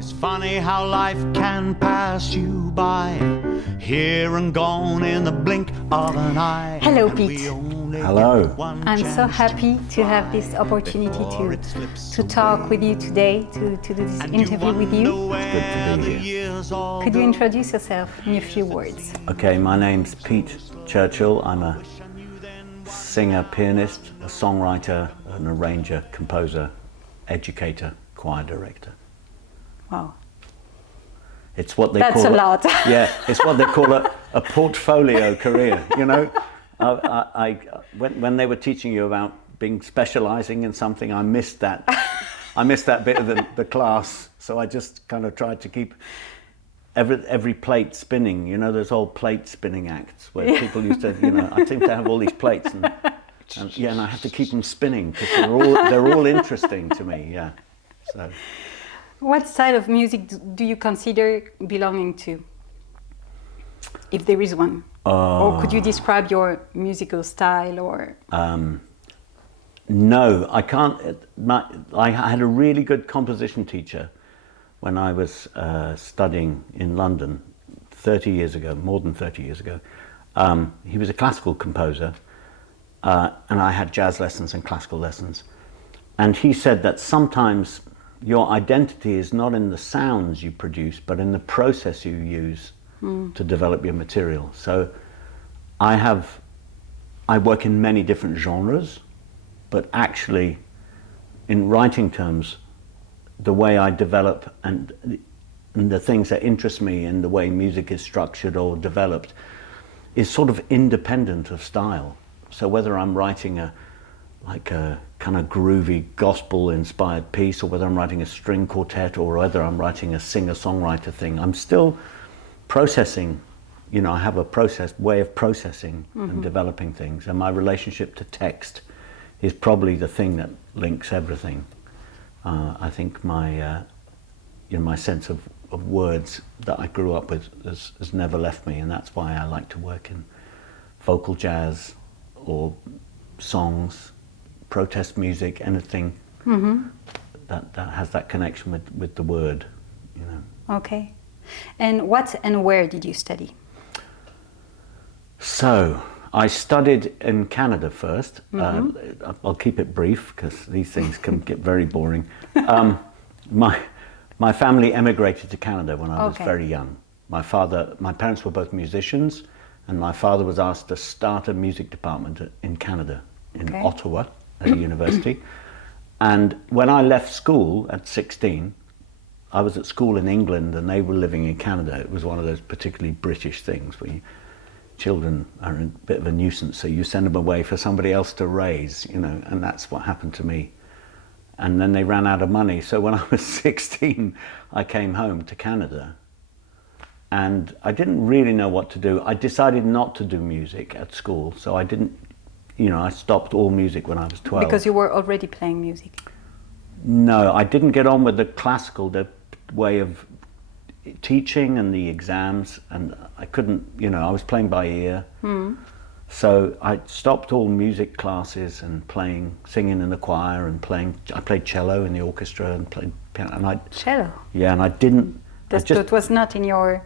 It's funny how life can pass you by, here and gone in the blink of an eye. Hello, Pete. Hello. I'm so happy to have this opportunity to talk with you today, to do this interview with you. It's good to be here. Could you introduce yourself in a few words? Okay, my name's Pete Churchill. I'm a singer, pianist, a songwriter, an arranger, composer, educator, choir director. Wow. It's what they That's call a lot. Yeah, it's what they call a portfolio career. You know, when they were teaching you about specializing in something, I missed that. I missed that bit of the class, so I just kind of tried to keep every plate spinning. You know, those old plate spinning acts where people used to, you know, I seem to have all these plates and I have to keep them spinning because they're all interesting to me. Yeah. So. What style of music do you consider belonging to, if there is one? Or could you describe your musical style? Or no, I can't. I had a really good composition teacher when I was studying in London 30 years ago, more than 30 years ago. He was a classical composer, and I had jazz lessons and classical lessons. And he said that sometimes your identity is not in the sounds you produce, but in the process you use to develop your material. So I work in many different genres, but actually in writing terms, the way I develop and the things that interest me in the way music is structured or developed is sort of independent of style. So whether I'm writing a kind of groovy gospel-inspired piece, or whether I'm writing a string quartet, or whether I'm writing a singer-songwriter thing, I'm still processing. You know, I have a way of processing and developing things, and my relationship to text is probably the thing that links everything. I think my sense of words that I grew up with has never left me, and that's why I like to work in vocal jazz or songs, protest music, anything that has that connection with the word, you know. Okay. And what and where did you study? So I studied in Canada first. I'll keep it brief because these things can get very boring. My family emigrated to Canada when I was very young. My parents were both musicians, and my father was asked to start a music department in Canada, in Ottawa, at a university. And when I left school at 16, I was at school in England and they were living in Canada. It was one of those particularly British things where children are a bit of a nuisance, so you send them away for somebody else to raise, you know, and that's what happened to me. And then they ran out of money, so when I was 16, I came home to Canada. And I didn't really know what to do. I decided not to do music at school, so I didn't, you know, I stopped all music when I was 12. Because you were already playing music? No, I didn't get on with the way of teaching and the exams, and I couldn't, you know, I was playing by ear. So I stopped all music classes and singing in the choir and I played cello in the orchestra and played piano. And Cello? Yeah, and I didn't... That was not in your...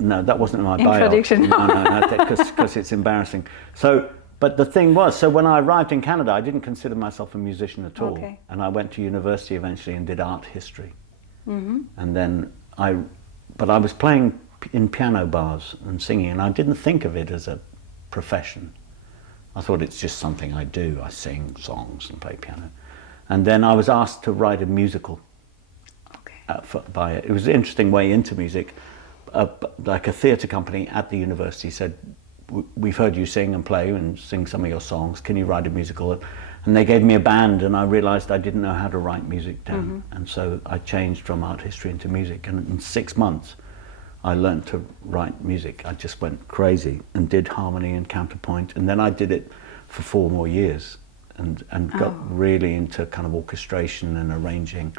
No, that wasn't in my introduction. bio. No, because it's embarrassing. So, but the thing was, so when I arrived in Canada, I didn't consider myself a musician at all. Okay. And I went to university eventually and did art history. And then I was playing in piano bars and singing, and I didn't think of it as a profession. I thought it's just something I do. I sing songs and play piano. And then I was asked to write a musical. It was an interesting way into music. Like a theatre company at the university said, we've heard you sing and play and sing some of your songs, can you write a musical? And they gave me a band, and I realized I didn't know how to write music down. And so I changed from art history into music, and in 6 months I learned to write music. I just went crazy and did harmony and counterpoint, and then I did it for 4 more years and got really into kind of orchestration and arranging.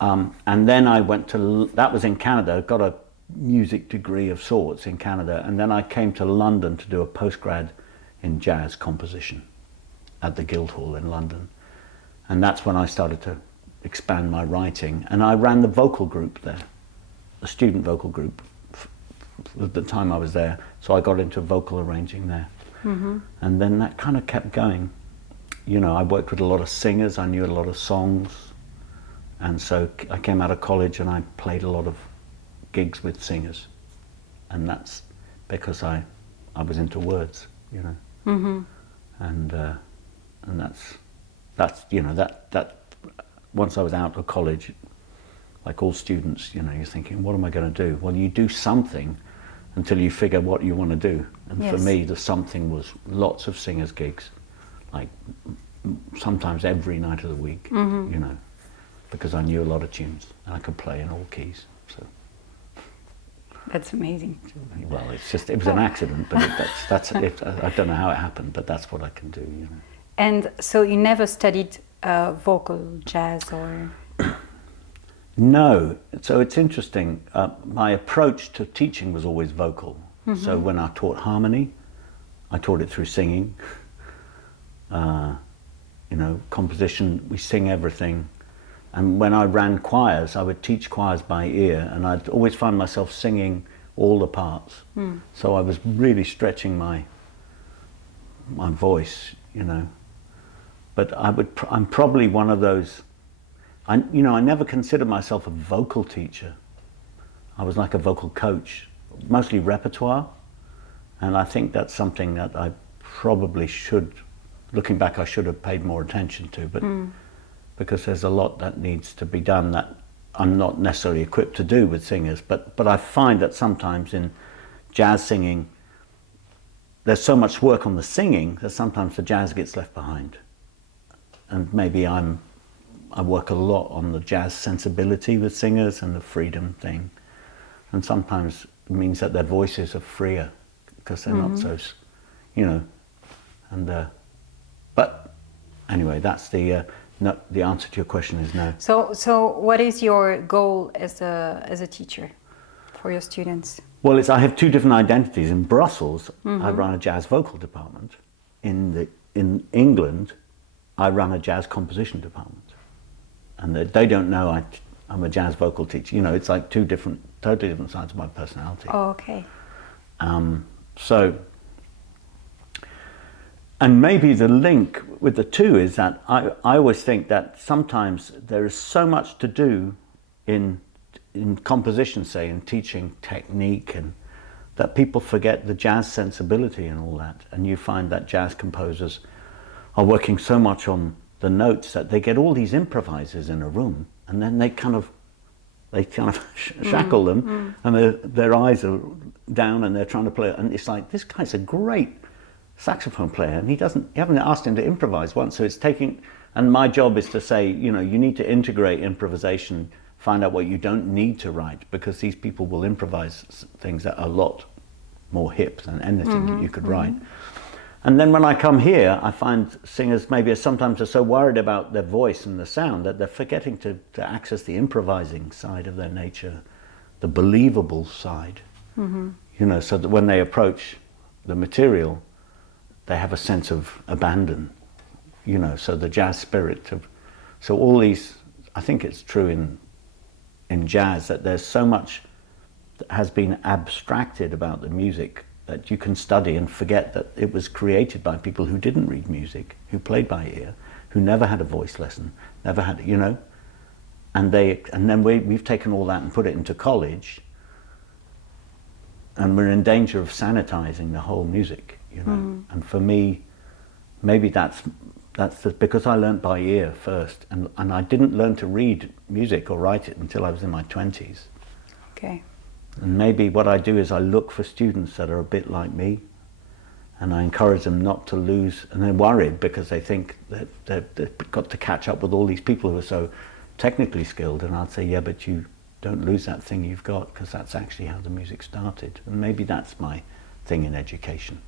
And then I went to, that was in Canada, got a music degree of sorts in Canada, and then I came to London to do a postgrad in jazz composition at the Guildhall in London. And that's when I started to expand my writing. And I ran the vocal group there, a student vocal group, at the time I was there. So I got into vocal arranging there. And then that kind of kept going. You know, I worked with a lot of singers, I knew a lot of songs. And so I came out of college and I played a lot of gigs with singers. And that's because I was into words, you know. And that's you know, that once I was out of college, like all students, you know, you're thinking, what am I going to do? Well, you do something until you figure what you want to do. And for me, the something was lots of singers gigs, like sometimes every night of the week, you know, because I knew a lot of tunes and I could play in all keys. So that's amazing. well, it was an accident, but that's it. I don't know how it happened, but that's what I can do, you know. And so you never studied vocal jazz or? No. So it's interesting. My approach to teaching was always vocal. So when I taught harmony, I taught it through singing. You know, composition, we sing everything. And when I ran choirs, I would teach choirs by ear, and I'd always find myself singing all the parts. So I was really stretching my voice, you know. But I'm probably one of those. I never considered myself a vocal teacher. I was like a vocal coach, mostly repertoire, and I think that's something that I probably should. Looking back, I should have paid more attention to, but because there's a lot that needs to be done that I'm not necessarily equipped to do with singers. But I find that sometimes in jazz singing, there's so much work on the singing that sometimes the jazz gets left behind. And maybe I work a lot on the jazz sensibility with singers and the freedom thing. And sometimes it means that their voices are freer because they're not so, you know, and but anyway, that's the answer to your question is no. So what is your goal as a teacher for your students? Well, I have two different identities. In Brussels, I run a jazz vocal department. In England, I run a jazz composition department. And they don't know I'm a jazz vocal teacher. You know, it's like totally different sides of my personality. Oh, okay. So, and maybe the link with the two is that I always think that sometimes there is so much to do in composition, say, in teaching technique, and that people forget the jazz sensibility and all that. And you find that jazz composers are working so much on the notes that they get all these improvisers in a room, and then they kind of shackle them, and their eyes are down, and they're trying to play. And it's like, this guy's a great saxophone player, and you haven't asked him to improvise once. So it's taking, and my job is to say, you know, you need to integrate improvisation, find out what you don't need to write, because these people will improvise things that are a lot more hip than anything that you could write. And then when I come here, I find singers maybe sometimes are so worried about their voice and the sound that they're forgetting to access the improvising side of their nature, the believable side. You know, so that when they approach the material, they have a sense of abandon, you know, so the jazz spirit of, so all these, I think it's true in jazz that there's so much that has been abstracted about the music that you can study and forget that it was created by people who didn't read music, who played by ear, who never had a voice lesson, never had, you know, and then we've taken all that and put it into college, and we're in danger of sanitizing the whole music, you know. And for me, maybe that's because I learned by ear first, and I didn't learn to read music or write it until I was in my 20s. Okay. And maybe what I do is I look for students that are a bit like me, and I encourage them not to lose, and they're worried because they think that they've got to catch up with all these people who are so technically skilled, and I'd say, yeah, but you don't lose that thing you've got, because that's actually how the music started. And maybe that's my thing in education,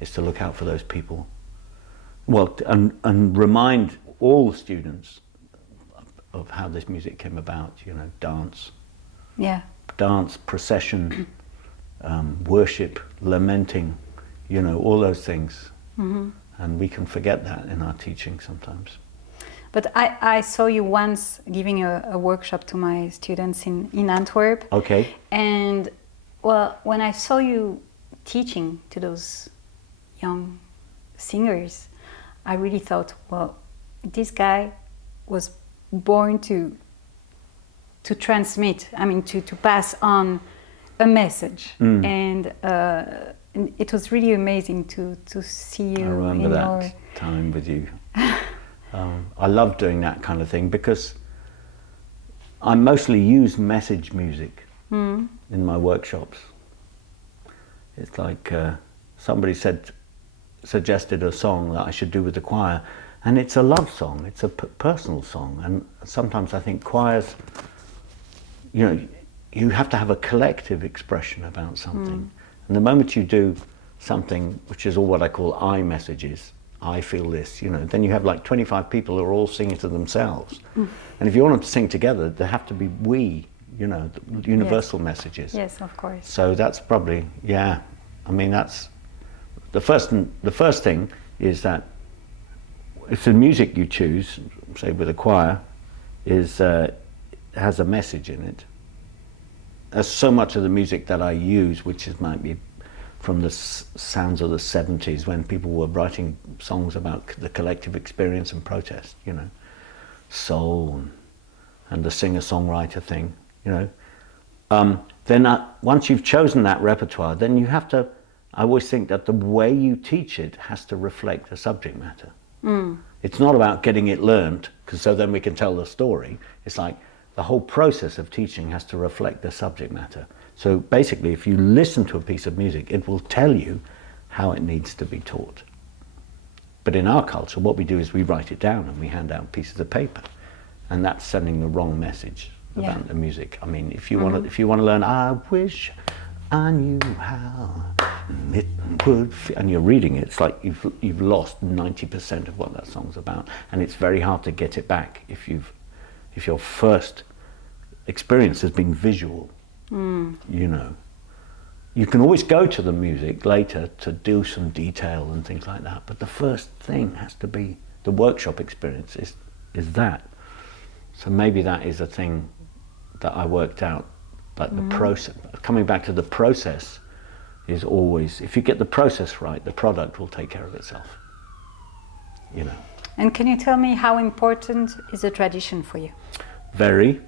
is to look out for those people. Well, and remind all students of how this music came about, you know, dance. Yeah. Dance, procession, worship, lamenting, you know, all those things. And we can forget that in our teaching sometimes. But I saw you once giving a workshop to my students in Antwerp. Okay. And well, when I saw you teaching to those young singers, I really thought, well, this guy was born to transmit, I mean, to pass on a message. And it was really amazing to see you. I remember that time with you. I love doing that kind of thing because I mostly use message music in my workshops. It's like somebody suggested a song that I should do with the choir, and it's a love song, it's a personal song, and sometimes I think choirs, you know, you have to have a collective expression about something. And the moment you do something which is all what I call I messages, I feel this, you know, then you have like 25 people who are all singing to themselves. And if you want them to sing together, there have to be we, you know, universal messages. Yes, of course. So that's probably, yeah, I mean, that's the first thing is that if the music you choose, say with a choir, has a message in it. There's so much of the music that I use, which might be from the sounds of the 70s when people were writing songs about the collective experience and protest, you know, soul and the singer-songwriter thing, you know. Then once you've chosen that repertoire, then you have to, I always think that the way you teach it has to reflect the subject matter. It's not about getting it learned, because so then we can tell the story. It's like the whole process of teaching has to reflect the subject matter. So basically, if you listen to a piece of music, it will tell you how it needs to be taught. But in our culture, what we do is we write it down and we hand out pieces of paper, and that's sending the wrong message about the music. I mean, if you want to learn, I wish I knew how it would feel, and you're reading it, it's like you've lost 90% of what that song's about, and it's very hard to get it back if your first experience has been visual. You know, you can always go to the music later to do some detail and things like that, but the first thing has to be the workshop experience is that. So maybe that is a thing that I worked out, like the process. Coming back to the process is always, if you get the process right, the product will take care of itself, you know. And can you tell me how important is a tradition for you? Very.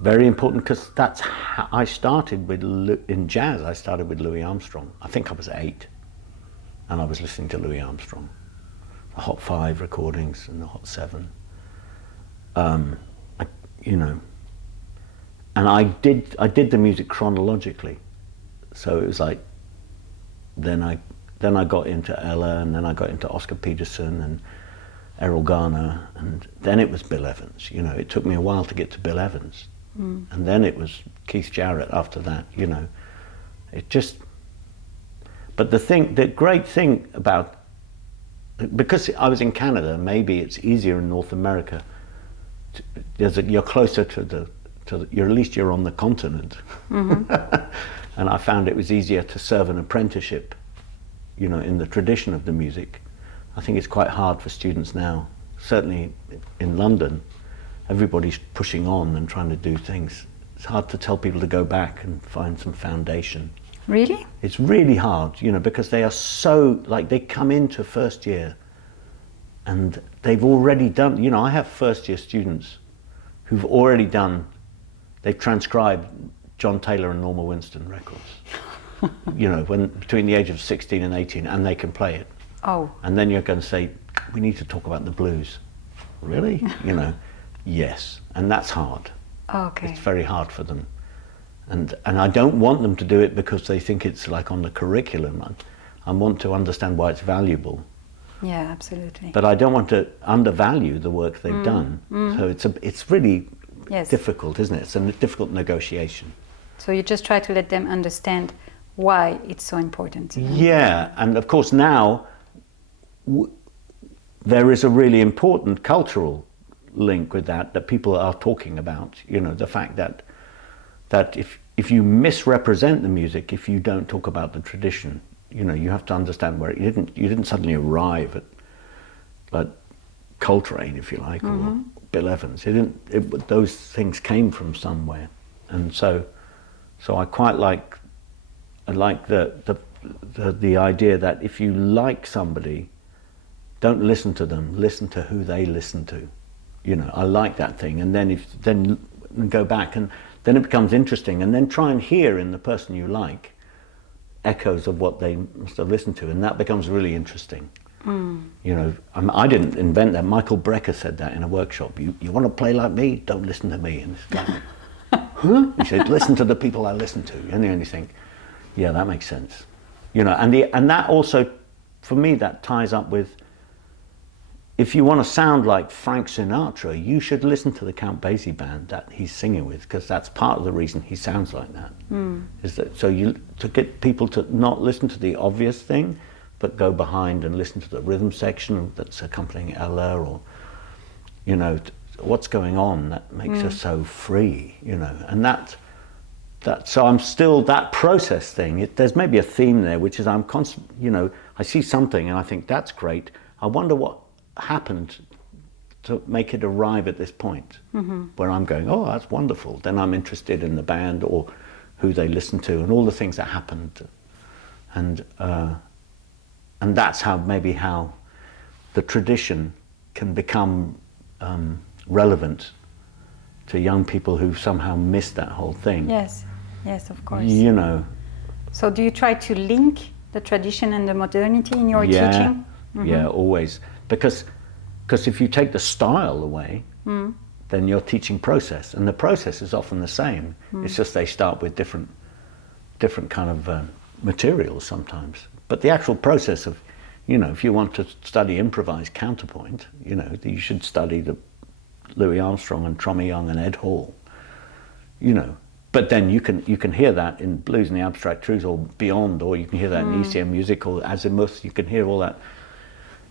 Very important, because that's how I started with, in jazz, I started with Louis Armstrong. I think I was 8, and I was listening to Louis Armstrong, the Hot 5 recordings and the Hot 7. You know, and I did the music chronologically, so it was like, then I got into Ella, and then I got into Oscar Peterson and Errol Garner, and then it was Bill Evans. You know, it took me a while to get to Bill Evans. And then it was Keith Jarrett after that, you know. It just, but the great thing about, because I was in Canada, maybe it's easier in North America, you're closer to you're, at least you're on the continent. And I found it was easier to serve an apprenticeship, you know, in the tradition of the music. I think it's quite hard for students now, certainly in London. Everybody's pushing on and trying to do things. It's hard to tell people to go back and find some foundation. Really? It's really hard, you know, because they are so, like, they come into first year and they've already done, you know, I have first year students who've already done, they've transcribed John Taylor and Norma Winston records, you know, between the age of 16 and 18, and they can play it. Oh. And then you're going to say, we need to talk about the blues. Really? You know. Yes, and that's hard. Okay. It's very hard for them. And I don't want them to do it because they think it's like on the curriculum. I want to understand why it's valuable. Yeah, absolutely. But I don't want to undervalue the work they've done. So it's really difficult, isn't it? It's a difficult negotiation. So you just try to let them understand why it's so important. Yeah, and of course now there is a really important cultural link with that people are talking about, you know, the fact that if you misrepresent the music, if you don't talk about the tradition, you know, you have to understand where you didn't suddenly arrive at Coltrane, if you like, or Bill Evans. Those things came from somewhere, and so I quite like the idea that if you like somebody, don't listen to them, listen to who they listen to. You know, I like that thing, and then go back, and then it becomes interesting, and then try and hear in the person you like echoes of what they must have listened to, and that becomes really interesting. You know, I didn't invent that. Michael Brecker said that in a workshop. You want to play like me? Don't listen to me. And it's like, huh? He said, listen to the people I listen to. And then you think, yeah, that makes sense. You know, and that also, for me, that ties up with, if you want to sound like Frank Sinatra, you should listen to the Count Basie band that he's singing with, because that's part of the reason he sounds like that. Is that to get people to not listen to the obvious thing, but go behind and listen to the rhythm section that's accompanying Ella, or, you know, what's going on that makes us so free, you know. And so I'm still, that process thing, there's maybe a theme there, which is I'm constant, you know, I see something and I think that's great. I wonder what happened to make it arrive at this point where I'm going, oh, that's wonderful. Then I'm interested in the band or who they listen to and all the things that happened. And that's how the tradition can become relevant to young people who've somehow missed that whole thing. Yes, yes, of course. You know. So do you try to link the tradition and the modernity in your teaching? Yeah, always. Because if you take the style away, then you're teaching process, and the process is often the same. It's just they start with different kind of materials sometimes. But the actual process of, you know, if you want to study improvised counterpoint, you know, you should study the Louis Armstrong and Trommy Young and Ed Hall, you know. But then you can hear that in Blues and the Abstract Truths or Beyond, or you can hear that in ECM music or Azimuth, you can hear all that.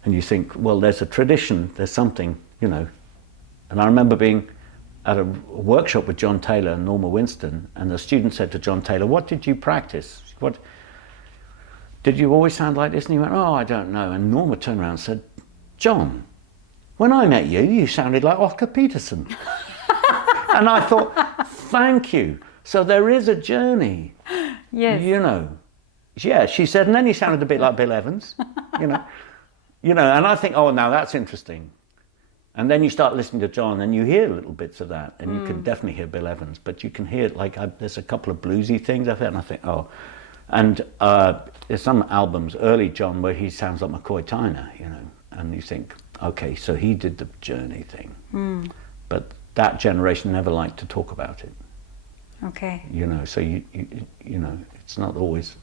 And you think, well, there's a tradition, there's something, you know. And I remember being at a workshop with John Taylor and Norma Winston, and the student said to John Taylor, what did you practice? Did you always sound like this? And he went, oh, I don't know. And Norma turned around and said, John, when I met you, you sounded like Oscar Peterson. And I thought, thank you. So there is a journey. Yes. You know. Yeah, she said, and then he sounded a bit like Bill Evans, you know. You know, and I think, oh, now that's interesting. And then you start listening to John and you hear little bits of that, and you can definitely hear Bill Evans, but you can hear, like, there's a couple of bluesy things I've heard, and I think, oh. And there's some albums, early John, where he sounds like McCoy Tyner, you know, and you think, okay, so he did the journey thing. But that generation never liked to talk about it. Okay. You know, so you know, it's not always,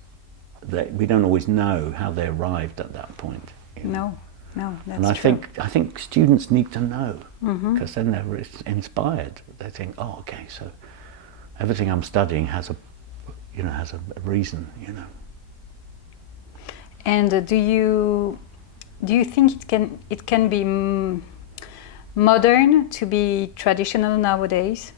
we don't always know how they arrived at that point. You know? No, that's true. And I think students need to know, because then they're inspired. They think, oh, okay, so everything I'm studying has a reason, you know. And do you think it can be modern to be traditional nowadays?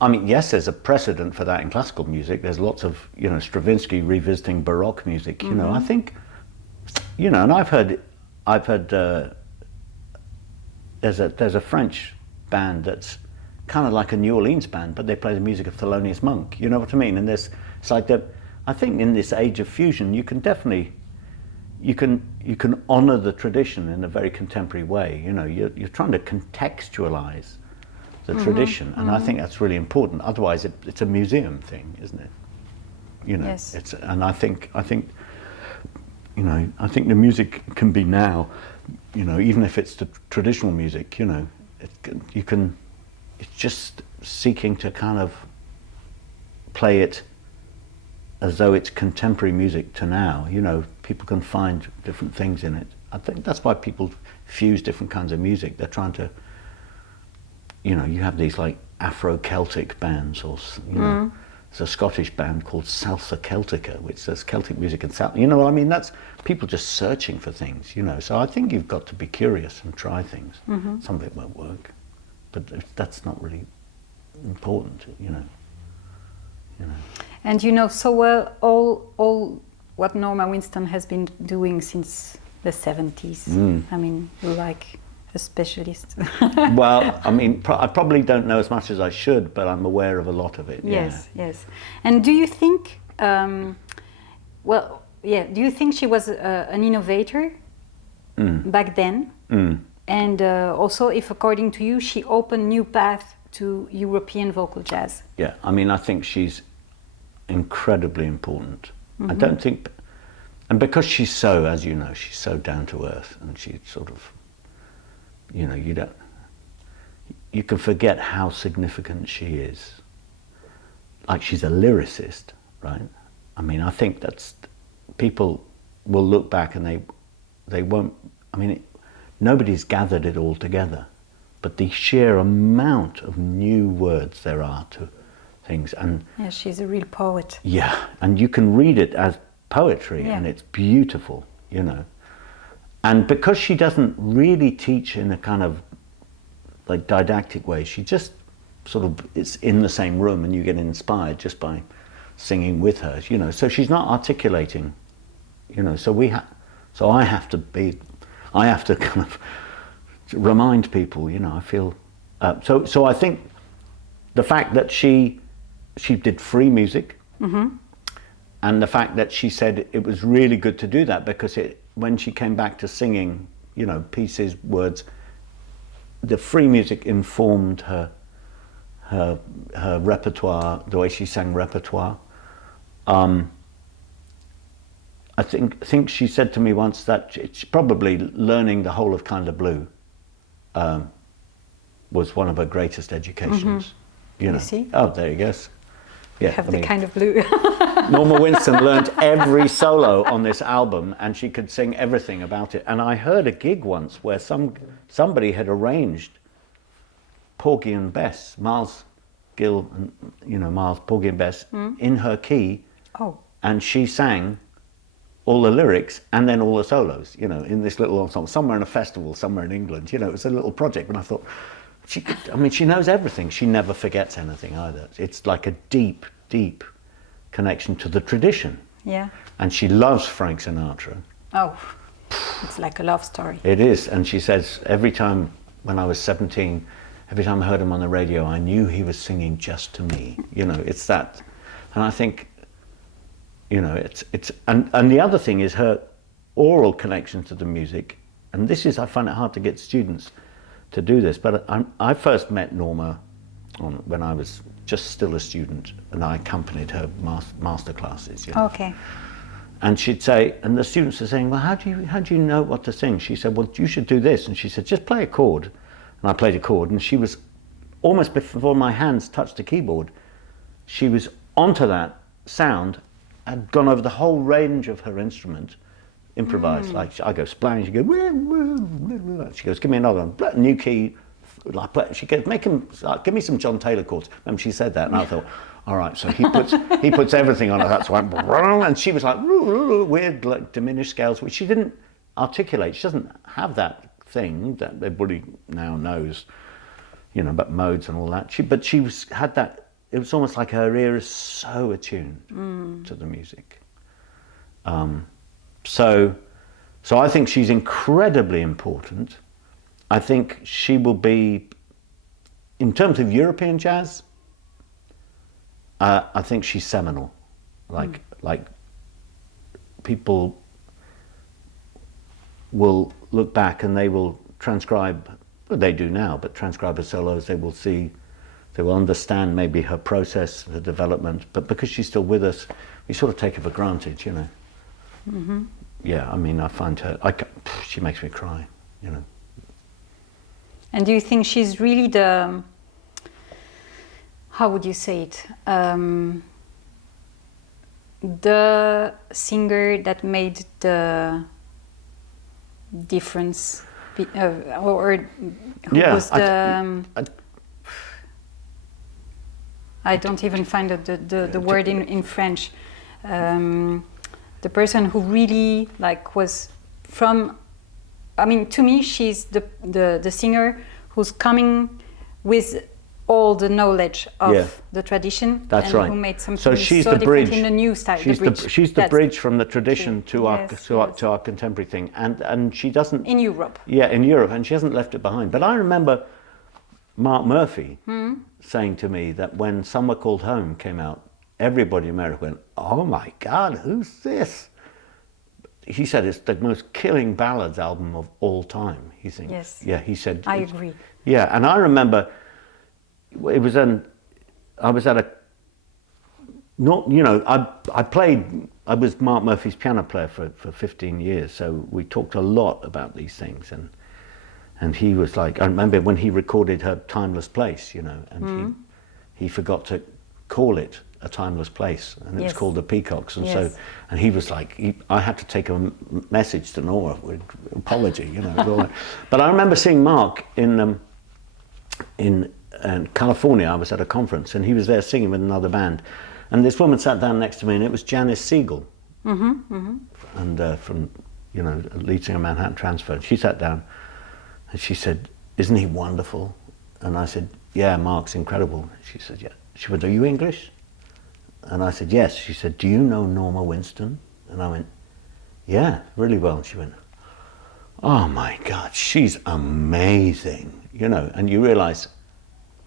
I mean, yes, there's a precedent for that in classical music. There's lots of, you know, Stravinsky revisiting Baroque music. You know, I think, you know, and I've heard there's a French band that's kind of like a New Orleans band, but they play the music of Thelonious Monk. You know what I mean? And it's like that. I think in this age of fusion, you can definitely you can honor the tradition in a very contemporary way. You know, you're trying to contextualize the tradition, and I think that's really important. Otherwise, it's a museum thing, isn't it? You know, yes. And I think you know, I think the music can be now, you know, even if it's the traditional music, you know, it's just seeking to kind of play it as though it's contemporary music to now. You know, people can find different things in it. I think that's why people fuse different kinds of music. They're trying to, you know, you have these like Afro-Celtic bands, or, you know, there's a Scottish band called Salsa Celtica, which says Celtic music and South. You know what I mean? That's people just searching for things, you know. So I think you've got to be curious and try things. Some of it won't work, but that's not really important, you know. And you know so well all what Norma Winston has been doing since the 70s. I mean, you're like a specialist. Well, I mean, I probably don't know as much as I should, but I'm aware of a lot of it. Yes, yes. And do you think, do you think she was an innovator back then? And also, if according to you, she opened new path to European vocal jazz? Yeah, I mean, I think she's incredibly important. I don't think, and because she's so, as you know, she's so down to earth, and she sort of, you know, you can forget how significant she is. Like, she's a lyricist, right? I mean, I think that's, people will look back and they won't, I mean, nobody's gathered it all together, but the sheer amount of new words there are to things, and yeah, she's a real poet. Yeah, and you can read it as poetry, and it's beautiful, you know. And because she doesn't really teach in a kind of like didactic way, she just sort of, it's in the same room and you get inspired just by singing with her, you know. So she's not articulating, you know. So I have to kind of remind people, you know. I feel so I think the fact that she did free music, and the fact that she said it was really good to do that, because when she came back to singing, you know, pieces, words, the free music informed her repertoire, the way she sang repertoire. I think she said to me once that it's probably learning the whole of Kind of Blue was one of her greatest educations. You know. You see? Oh, there you go. Yeah, Have the Kind of Blue. Norma Winston learned every solo on this album, and she could sing everything about it. And I heard a gig once where somebody had arranged Porgy and Bess, Miles Gill, and you know, Miles, Porgy and Bess, in her key, and she sang all the lyrics and then all the solos, you know, in this little ensemble, somewhere in a festival, somewhere in England. You know, it was a little project, and I thought, she knows everything. She never forgets anything either. It's like a deep, deep connection to the tradition. Yeah. And she loves Frank Sinatra. Oh, it's like a love story. It is. And she says, every time when I was 17, every time I heard him on the radio, I knew he was singing just to me. You know, it's that. And I think, you know, and the other thing is her oral connection to the music. And this is, I find it hard to get students to do this, but I first met Norma when I was just still a student, and I accompanied her master classes. You know? Okay. And she'd say, and the students are saying, well, how do you know what to sing? She said, well, you should do this. And she said, just play a chord. And I played a chord, and she was almost before my hands touched the keyboard, she was onto that sound, had gone over the whole range of her instrument. Improvise, like I go splang, she goes, give me another one, new key, like she goes, give me some John Taylor chords. And she said that, and I thought, all right, so he puts everything on her. That's why, and she was like weird, like diminished scales, which she didn't articulate. She doesn't have that thing that everybody now knows, you know, about modes and all that. But she had that. It was almost like her ear is so attuned to the music. So I think she's incredibly important. I think she will be, in terms of European jazz, I think she's seminal. Like people will look back and they will transcribe, well, they do now, but transcribe her solos, they will understand maybe her process, her development, but because she's still with us, we sort of take her for granted, you know. Yeah, I mean, I find her, she makes me cry, you know. And do you think she's really the, how would you say it, the singer that made the difference, or who was the, I don't even find the word in French. The person who really was from, I mean, to me, she's the singer who's coming with all the knowledge of Yeah. the tradition. That's and right. Who made something So she's so the different bridge. in the new style. She's the That's bridge from the tradition true. to our Yes, to our contemporary thing, and she doesn't. in Europe. Yeah, in Europe, and she hasn't left it behind. But I remember Mark Murphy saying to me that when Somewhere Called Home came out, everybody in America went, "Oh my God, who's this?" He said it's the most killing ballads album of all time. He thinks. Yes. Yeah, he said. I agree. Yeah, and I remember it was I was at a. Not, you know, I was Mark Murphy's piano player for 15 years, so we talked a lot about these things, and he was like, I remember when he recorded her Timeless Place, you know, and he forgot to call it A Timeless Place, and it was Yes. called The Peacocks, and Yes. so, and he was like, I had to take a message to Nora with apology, you know, all that. But I remember seeing Mark in California. I was at a conference, and he was there singing with another band. And this woman sat down next to me, and it was Janice Siegel, and from, you know, lead singer Manhattan Transfer. And she sat down, and she said, "Isn't he wonderful?" And I said, "Yeah, Mark's incredible." She said, "Yeah." She went, "Are you English?" And I said, "Yes." She said, "Do you know Norma Winston?" And I went, "Yeah, really well." And she went, "Oh my God, she's amazing," you know. And you realize,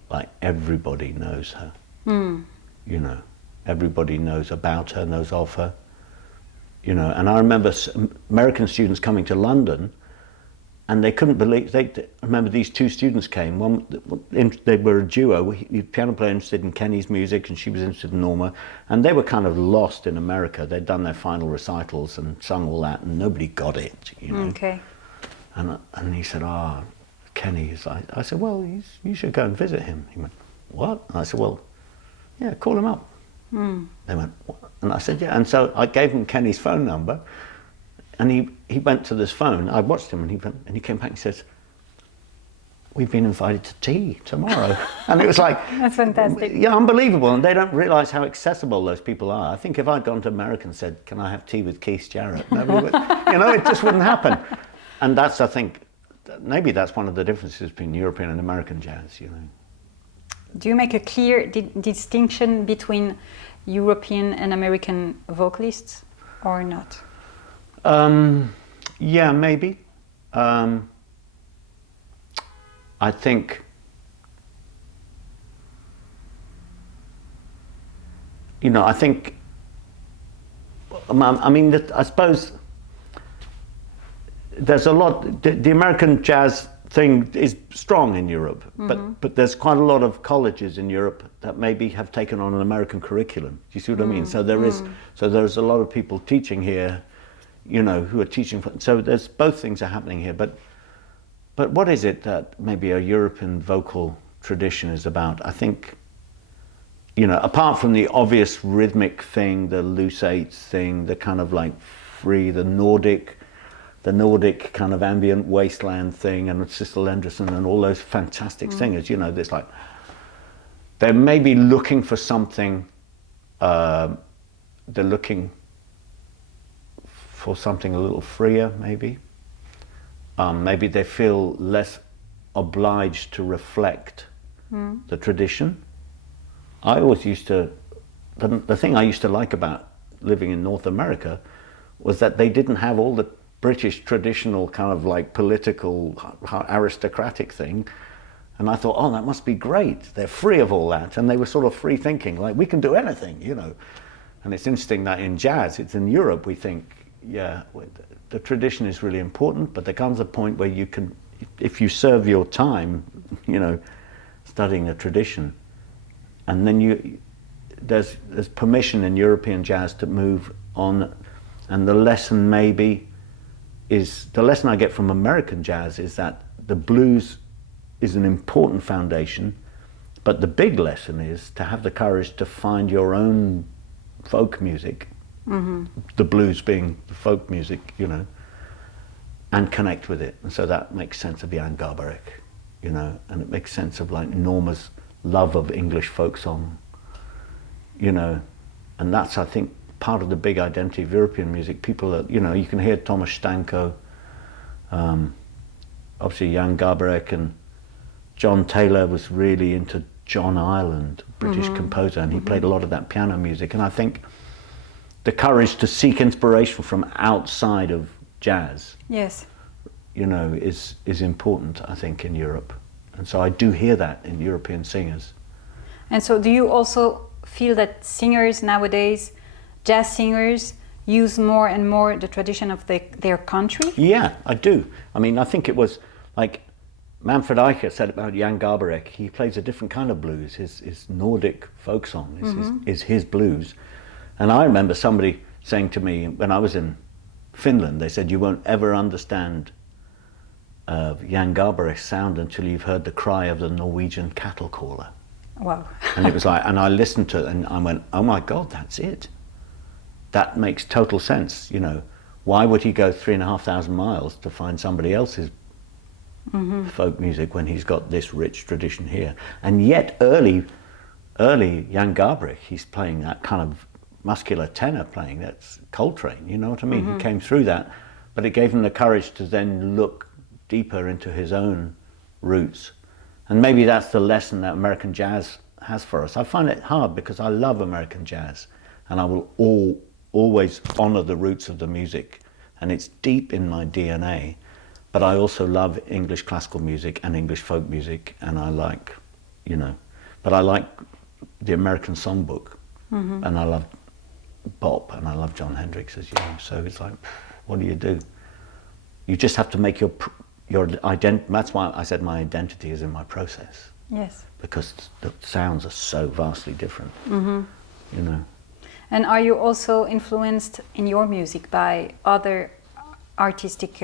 like, everybody knows her, you know. Everybody knows about her, knows of her, you know. And I remember American students coming to London, and they couldn't believe. I remember these two students came. One, they were a duo. The piano player interested in Kenny's music, and she was interested in Norma. And they were kind of lost in America. They'd done their final recitals and sung all that, and nobody got it, you know. Okay. And he said, Kenny is like. I said, "Well, you should go and visit him." He went, "What?" And I said, "Well, yeah, call him up." They went, "What?" And I said, "Yeah." And so I gave him Kenny's phone number, and he went to this phone. I watched him, and he came back and says, "We've been invited to tea tomorrow." And it was like, That's fantastic. yeah, unbelievable. And they don't realize how accessible those people are. I think if I'd gone to America and said, "Can I have tea with Keith Jarrett?" Nobody would, you know, it just wouldn't happen. And that's, I think, maybe that's one of the differences between European and American jazz, you know. Do you make a clear distinction between European and American vocalists, or not? Yeah, maybe. I think, you know, I think, I mean, I suppose there's a lot, the American jazz thing is strong in Europe, but there's quite a lot of colleges in Europe that maybe have taken on an American curriculum. Do you see what I mean? So there's a lot of people teaching here, you know, who are teaching. So there's both things are happening here. But what is it that maybe a European vocal tradition is about? I think, you know, apart from the obvious rhythmic thing, the loose eights thing, the kind of like free, the Nordic kind of ambient wasteland thing, and Sister Lenderson and all those fantastic singers, you know, there's like, they're maybe looking for something, they're looking for something a little freer, maybe. Maybe they feel less obliged to reflect the tradition. I always used to, the thing I used to like about living in North America was that they didn't have all the British traditional kind of like political aristocratic thing, and I thought, oh, that must be great. They're free of all that, and they were sort of free thinking, like we can do anything, you know. And it's interesting that in jazz, it's in Europe, we think, yeah, the tradition is really important, but there comes a point where you can, if you serve your time, you know, studying a tradition, and then there's permission in European jazz to move on, and the lesson maybe is, the lesson I get from American jazz is that the blues is an important foundation, but the big lesson is to have the courage to find your own folk music, the blues being the folk music, you know, and connect with it. And so that makes sense of Jan Garbarek, you know, and it makes sense of like Norma's love of English folk song, you know, and that's, I think, part of the big identity of European music. People that, you know, you can hear Thomas Stanko, obviously Jan Garbarek, and John Taylor was really into John Ireland, British composer, and he played a lot of that piano music. And I think the courage to seek inspiration from outside of jazz, Yes. you know, is important, I think, in Europe. And so I do hear that in European singers. And so do you also feel that singers nowadays, jazz singers, use more and more the tradition of their country? Yeah, I do. I mean, I think it was like Manfred Eicher said about Jan Garbarek, he plays a different kind of blues. His Nordic folk song is his blues. And I remember somebody saying to me when I was in Finland, they said, you won't ever understand Jan Garbarek's sound until you've heard the cry of the Norwegian cattle caller. Wow. And it was like, and I listened to it and I went, oh my God, that's it. That makes total sense, you know. Why would he go 3,500 miles to find somebody else's folk music when he's got this rich tradition here? And yet early Jan Garbarek, he's playing that kind of muscular tenor playing, that's Coltrane, you know what I mean? He came through that, but it gave him the courage to then look deeper into his own roots. And maybe that's the lesson that American jazz has for us. I find it hard because I love American jazz and I will always honor the roots of the music, and it's deep in my DNA. But I also love English classical music and English folk music, and I like, you know, but I like the American songbook, and I love bop, and I love Jon Hendricks, as you know. So it's like, what do? You just have to make your identity. That's why I said my identity is in my process. Yes. Because the sounds are so vastly different, you know. And are you also influenced in your music by other artistic...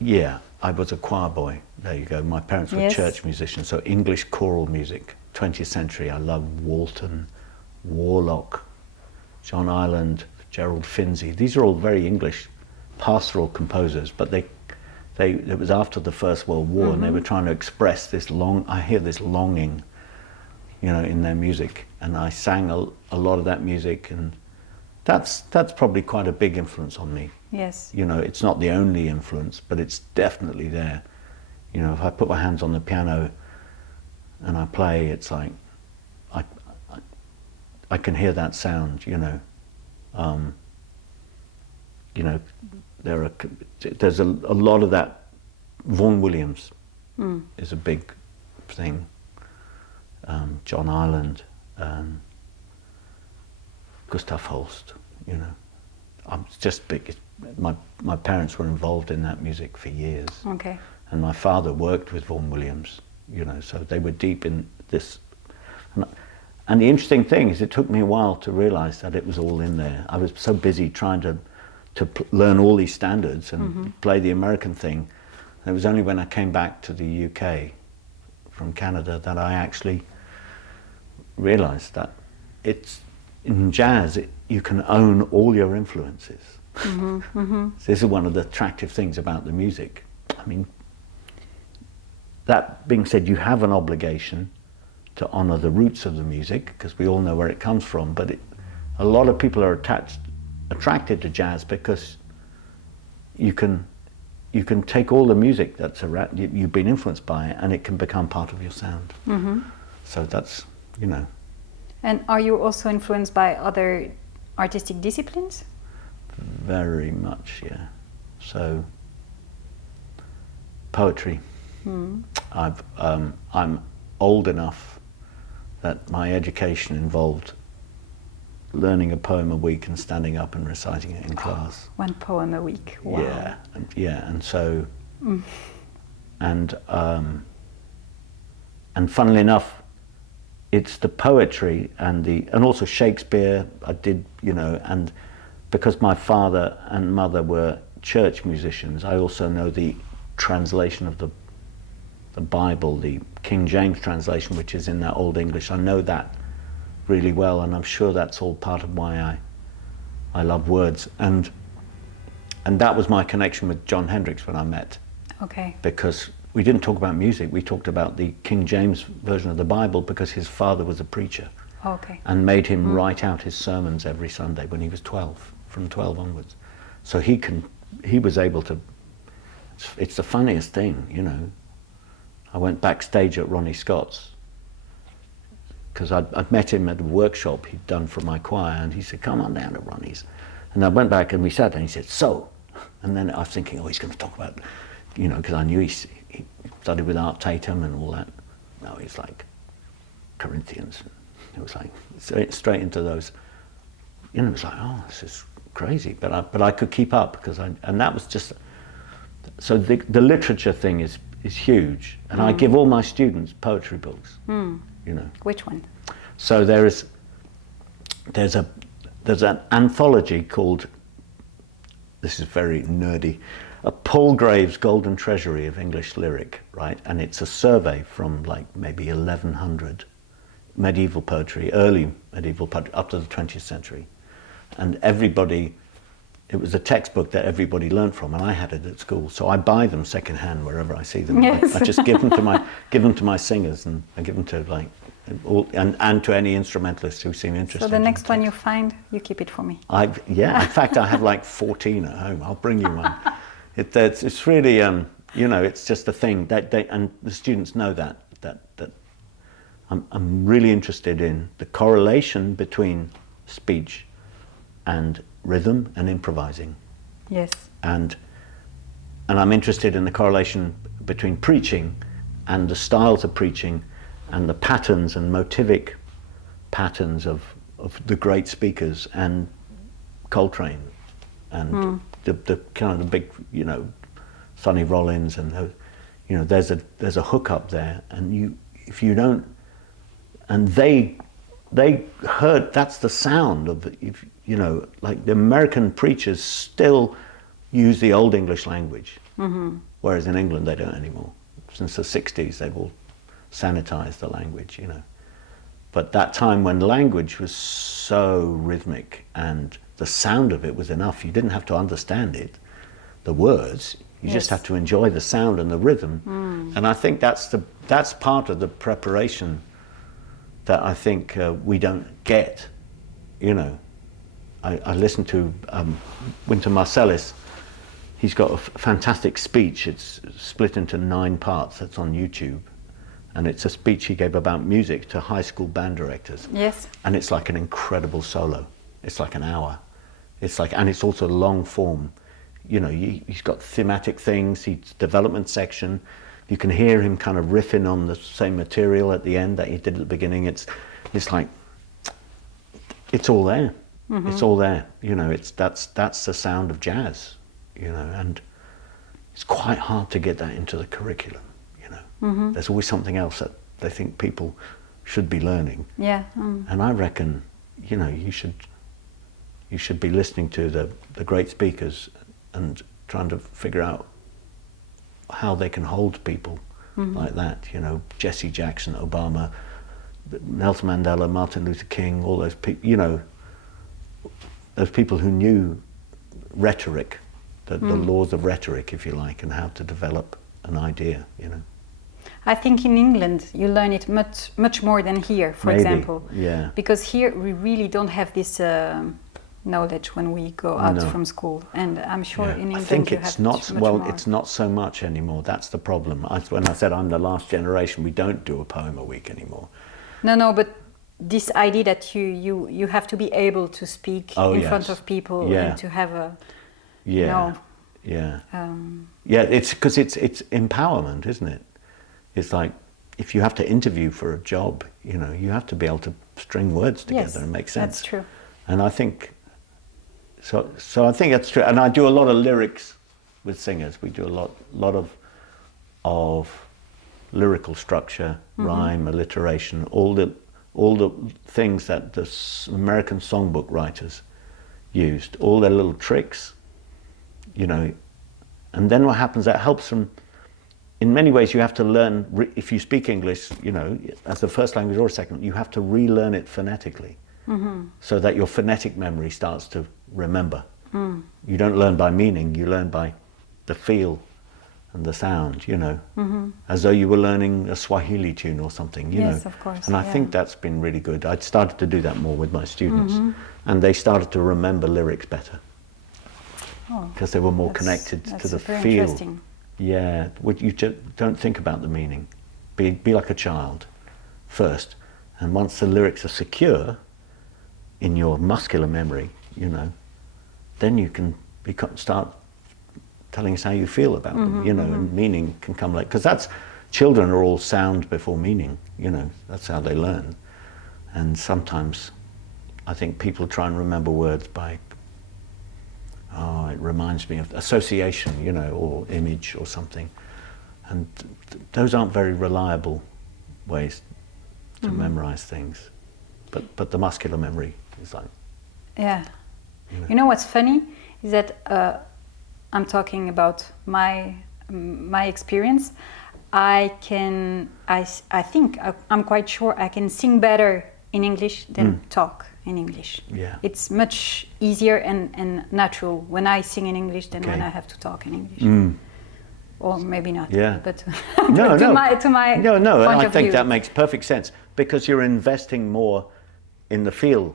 Yeah, I was a choir boy. There you go. My parents were Yes. church musicians, so English choral music, 20th century. I love Walton, Warlock, John Ireland, Gerald Finzi. These are all very English pastoral composers, but it was after the First World War, and they were trying to express this I hear this longing, you know, in their music, and I sang a lot of that music, and that's probably quite a big influence on me. Yes. You know, it's not the only influence, but it's definitely there. You know, if I put my hands on the piano and I play, it's like I can hear that sound. You know, there's a lot of that. Vaughan Williams is a big thing. John Ireland, Gustav Holst, you know. I'm just big. My parents were involved in that music for years. Okay. And my father worked with Vaughan Williams, you know, so they were deep in this. And the interesting thing is it took me a while to realize that it was all in there. I was so busy trying to learn all these standards and play the American thing. And it was only when I came back to the UK from Canada that I actually realized that it's in jazz, you can own all your influences. This is one of the attractive things about the music. I mean, that being said, you have an obligation to honor the roots of the music, because we all know where it comes from, but a lot of people are attracted to jazz because you can take all the music that's around, you've been influenced by it, and it can become part of your sound. So that's, you know. And are you also influenced by other artistic disciplines? Very much, yeah. So, poetry. I'm old enough that my education involved learning a poem a week and standing up and reciting it in class. One poem a week. Wow. And so, and funnily enough, it's the poetry and also Shakespeare. I did, you know, and because my father and mother were church musicians, I also know the translation of the Bible, the King James translation, which is in that Old English. I know that really well, and I'm sure that's all part of why I love words. And that was my connection with Jon Hendricks when I met. Okay. Because we didn't talk about music, we talked about the King James version of the Bible, because his father was a preacher. Okay. And made him write out his sermons every Sunday when he was 12, from 12 onwards. So he was able to, it's the funniest thing, you know. I went backstage at Ronnie Scott's, because I'd met him at a workshop he'd done for my choir, and he said, come on down to Ronnie's. And I went back and we sat there and he said, so? And then I was thinking, oh, he's going to talk about, you know, because I knew he studied with Art Tatum and all that. No, he's like Corinthians. It was like straight into those, you know, it was like, oh, this is crazy. But I could keep up because and that was just, so the literature thing is huge. And I give all my students poetry books, you know. Which one? So there's an anthology called, this is very nerdy, Paul Graves' Golden Treasury of English Lyric, right? And it's a survey from like maybe 1100 medieval poetry, early medieval poetry, up to the 20th century. And everybody, it was a textbook that everybody learned from, and I had it at school. So I buy them secondhand wherever I see them. Yes. I just give them to my singers, and I give them to like, and to any instrumentalists who seem interested. So the next one you find, you keep it for me. Yeah, in fact, I have like 14 at home. I'll bring you one. It's really, you know, it's just a thing that and the students know that I'm really interested in the correlation between speech and rhythm and improvising. Yes. And I'm interested in the correlation between preaching and the styles of preaching and the patterns and motivic patterns of the great speakers and Coltrane and the kind of the big, you know, Sonny Rollins and you know, there's a hook up there, and if you don't, and they heard, that's the sound of it. If you know, like the American preachers still use the Old English language, whereas in England they don't anymore. Since the 60s they've all sanitized the language, you know. But that time when language was so rhythmic and the sound of it was enough, you didn't have to understand it, the words, you just have to enjoy the sound and the rhythm. And I think that's part of the preparation that I think we don't get, you know. I listened to Wynton Marsalis. He's got a fantastic speech. It's split into 9 parts. That's on YouTube. And it's a speech he gave about music to high school band directors. Yes. And it's like an incredible solo. It's like an hour. It's like, and it's also long form. You know, he's got thematic things, he's development section. You can hear him kind of riffing on the same material at the end that he did at the beginning. It's like, it's all there. It's all there. You know, that's the sound of jazz, you know, and it's quite hard to get that into the curriculum, you know. There's always something else that they think people should be learning. Yeah. And I reckon, you know, you should be listening to the great speakers and trying to figure out how they can hold people like that, you know, Jesse Jackson, Obama, Nelson Mandela, Martin Luther King, all those people, you know, those people who knew rhetoric, the laws of rhetoric, if you like, and how to develop an idea, you know. I think in England you learn it much more than here, for example. Yeah. Because here we really don't have this knowledge when we go out from school, and I'm sure in England I think you it's have not much well. more. It's not so much anymore. That's the problem. When I said I'm the last generation, we don't do a poem a week anymore. No, but this idea that you have to be able to speak in front of people and to have a It's because it's empowerment, isn't it? It's like if you have to interview for a job, you know, you have to be able to string words together and make sense. That's true. And I think so I think that's true. And I do a lot of lyrics with singers. We do a lot of lyrical structure, rhyme, alliteration, all the things that the American songbook writers used, all their little tricks, you know. And then what happens, that helps them. In many ways, you have to learn, if you speak English, you know, as a first language or a second, you have to relearn it phonetically, so that your phonetic memory starts to remember. You don't learn by meaning, you learn by the feel and the sound, you know, as though you were learning a Swahili tune or something, you know. Yes, of course. And I think that's been really good. I started to do that more with my students, and they started to remember lyrics better because they were more connected to the feel. Interesting. Yeah, you don't think about the meaning. be like a child first, and once the lyrics are secure in your muscular memory, you know, then you can start telling us how you feel about them, you know, and meaning can come like, because children are all sound before meaning, you know, that's how they learn. And sometimes I think people try and remember words by, oh, it reminds me of association, you know, or image or something. And those aren't very reliable ways to memorize things. But the muscular memory is like... Yeah. You know what's funny is that I'm talking about my experience. I think I'm quite sure I can sing better in English than talk in English. Yeah. It's much easier and natural when I sing in English than when I have to talk in English. Or maybe not. Yeah. But no, to my point I of think view. that makes perfect sense, because you're investing more in the feel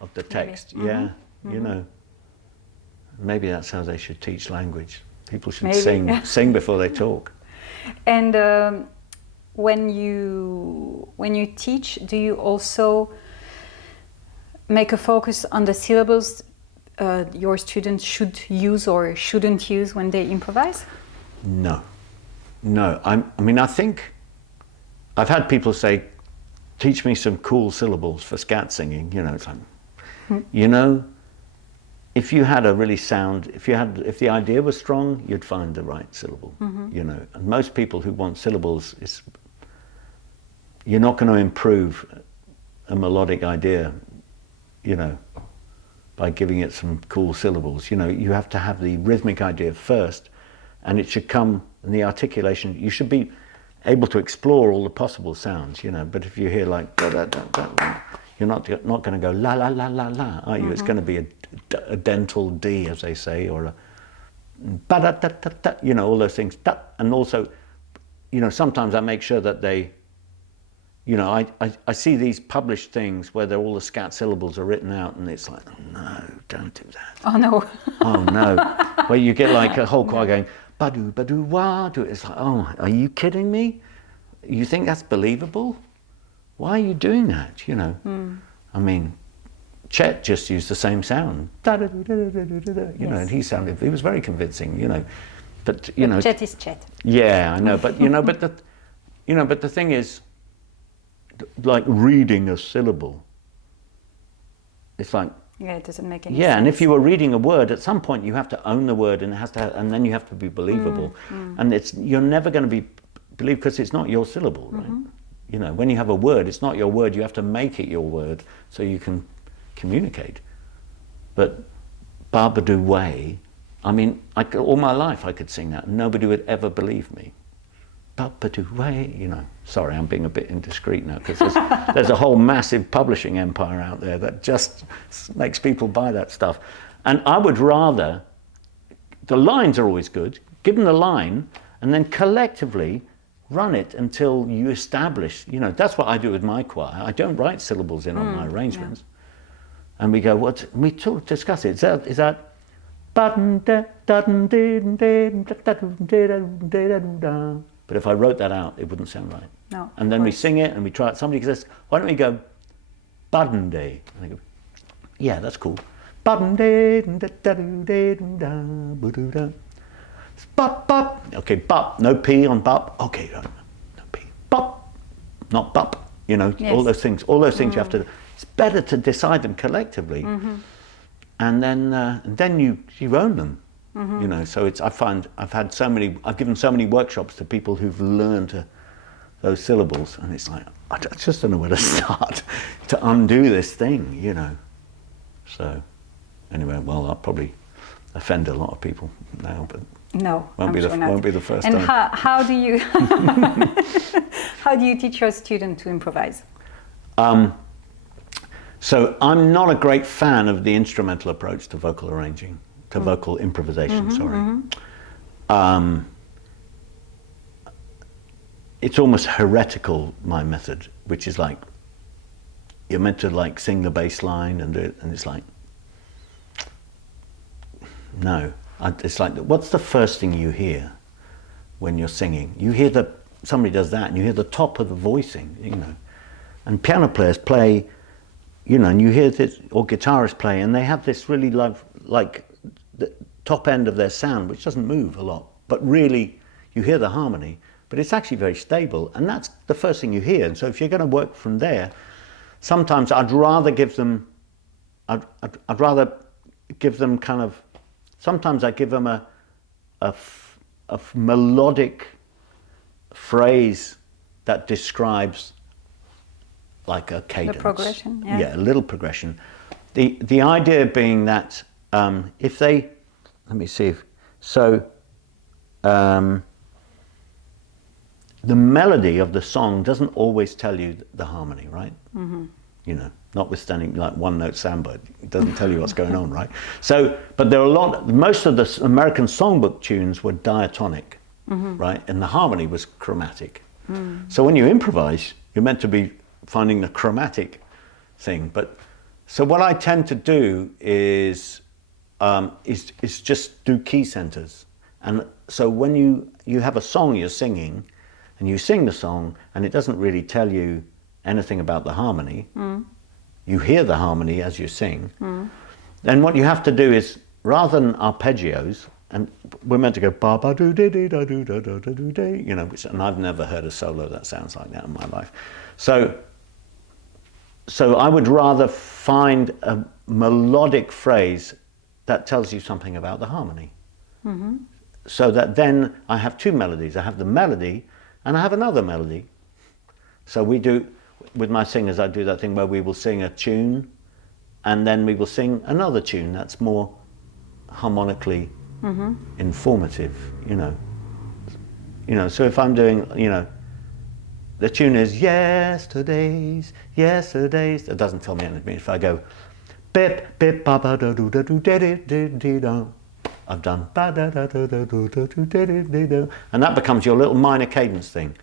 of the text. Maybe. Yeah. You know, maybe that's how they should teach language. People should Maybe. sing before they talk. And when you teach, do you also make a focus on the syllables your students should use or shouldn't use when they improvise? No. I mean, I think I've had people say, teach me some cool syllables for scat singing. You know, it's like, you know, if you had a really sound, if the idea was strong, you'd find the right syllable. You know, and most people who want syllables, you're not going to improve a melodic idea, you know, by giving it some cool syllables. You know, you have to have the rhythmic idea first, and it should come in the articulation. You should be able to explore all the possible sounds, you know. But if you hear like da, da, da, da, da, you're not going to go la la la la la, are you? It's going to be a dental D, as they say, or a ba da da da da. You know, all those things. Da. And also, you know, sometimes I make sure that they, you know, I see these published things where all the scat syllables are written out, and it's like, oh no, don't do that. Oh no. Oh no. Where you get like a whole choir going, ba-doo, ba-doo, wah-doo. It's like, oh, are you kidding me? You think that's believable? Why are you doing that, you know? I mean, Chet just used the same sound. You know, and he was very convincing, you know. But, you know. Chet is Chet. Yeah, I know, but, you know, but the thing is, like reading a syllable, it's like, yeah, it doesn't make any yeah, sense. and if you were reading a word, at some point you have to own the word, and and then you have to be believable, and you're never going to be believed because it's not your syllable, right? You know, when you have a word, it's not your word. You have to make it your word so you can communicate. But Barbara Way, I mean, all my life I could sing that, and nobody would ever believe me. Barbara Way, you know. Sorry, I'm being a bit indiscreet now, because there's a whole massive publishing empire out there that just makes people buy that stuff. And I would rather, the lines are always good, give them the line, and then collectively run it until you establish, you know, that's what I do with my choir. I don't write syllables in on my arrangements. Yeah. And we go, we discuss it. Is that but if I wrote that out, it wouldn't sound right. No. And then we sing it and we try it. Somebody says, why don't we go Button Day? And I go, yeah, that's cool. Button Day. Bop, bop. Okay, bop. No P on bop. Okay, no P. Bop. Not bop. You know, all those things. All those things you have to. It's better to decide them collectively. And then you own them. You know, so I've given so many workshops to people who've learned those syllables, and it's like, I just don't know where to start to undo this thing, you know. So anyway, well, I'll probably offend a lot of people now, but no, won't be the first and time. How do you how do you teach your student to improvise? So I'm not a great fan of the instrumental approach to vocal arranging. To vocal improvisation, it's almost heretical, my method, which is like, you're meant to like sing the bass line and do it, and it's like, no. It's like, what's the first thing you hear when you're singing? You hear somebody does that, and you hear the top of the voicing, you know, and piano players play, you know, and you hear this, or guitarists play, and they have this really like the top end of their sound, which doesn't move a lot, but really you hear the harmony, but it's actually very stable, and that's the first thing you hear. And so if you're going to work from there, sometimes I'd rather give them kind of, sometimes I give them a melodic phrase that describes like a cadence. The progression, yeah. Yeah, a little progression. The idea being that if they, let me see if, so the melody of the song doesn't always tell you the harmony, right? Mm-hmm. You know, notwithstanding like one note samba, it doesn't tell you what's going on, right? So, but there are most of the American songbook tunes were diatonic, mm-hmm. right? And the harmony was chromatic. Mm. So when you improvise, you're meant to be finding the chromatic thing. But so what I tend to do is just do key centers. And so when you have a song you're singing, and you sing the song, and it doesn't really tell you anything about the harmony, you hear the harmony as you sing, then what you have to do is, rather than arpeggios, and we're meant to go ba ba do dee dee da do da da da do dee, you know, and I've never heard a solo that sounds like that in my life. So I would rather find a melodic phrase that tells you something about the harmony. Mm-hmm. So that then I have two melodies. I have the melody and I have another melody. So we do, with my singers, I do that thing where we will sing a tune and then we will sing another tune that's more harmonically informative, you know. So if I'm doing, you know, the tune is yesterdays, it doesn't tell me anything. If I go bip bip ba ba da do da do da da da da da, I've done ba da da da da do da do da da da da, and that becomes your little minor cadence thing,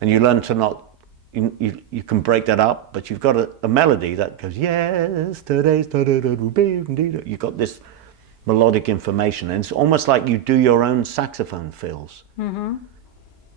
and you learn to not. You can break that up, but you've got a melody that goes yesterdays da da da do da da. You've got this melodic information, and it's almost like you do your own saxophone fills. Mm-hmm.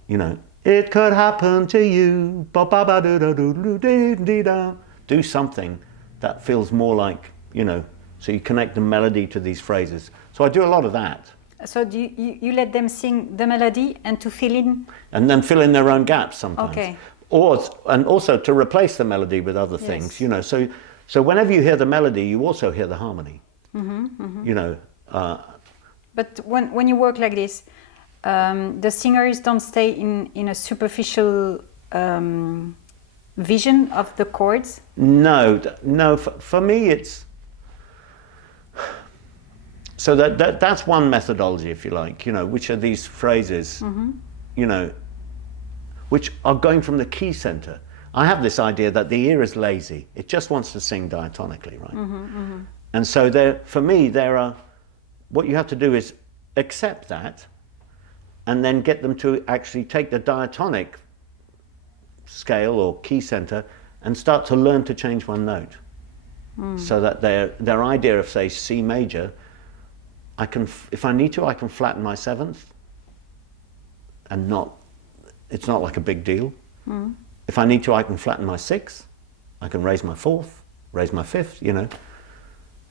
You know, it could happen to you. Ba ba ba do da do do da da da. Do something that feels more like, you know. So you connect the melody to these phrases. So I do a lot of that. So do you let them sing the melody and to fill in? And then fill in their own gaps sometimes. Okay. And also to replace the melody with other things, you know. So whenever you hear the melody, you also hear the harmony. Mm-hmm, mm-hmm. You know. But when you work like this, the singers don't stay in a superficial vision of the chords? No. For me, it's. So that's one methodology, if you like, you know, which are these phrases, you know, which are going from the key center. I have this idea that the ear is lazy. It just wants to sing diatonically, right? And so for me, what you have to do is accept that and then get them to actually take the diatonic scale or key center and start to learn to change one note. So that their idea of, say, C major, if I need to, I can flatten my seventh and it's not like a big deal. If I need to, I can flatten my sixth, I can raise my fourth, raise my fifth, you know.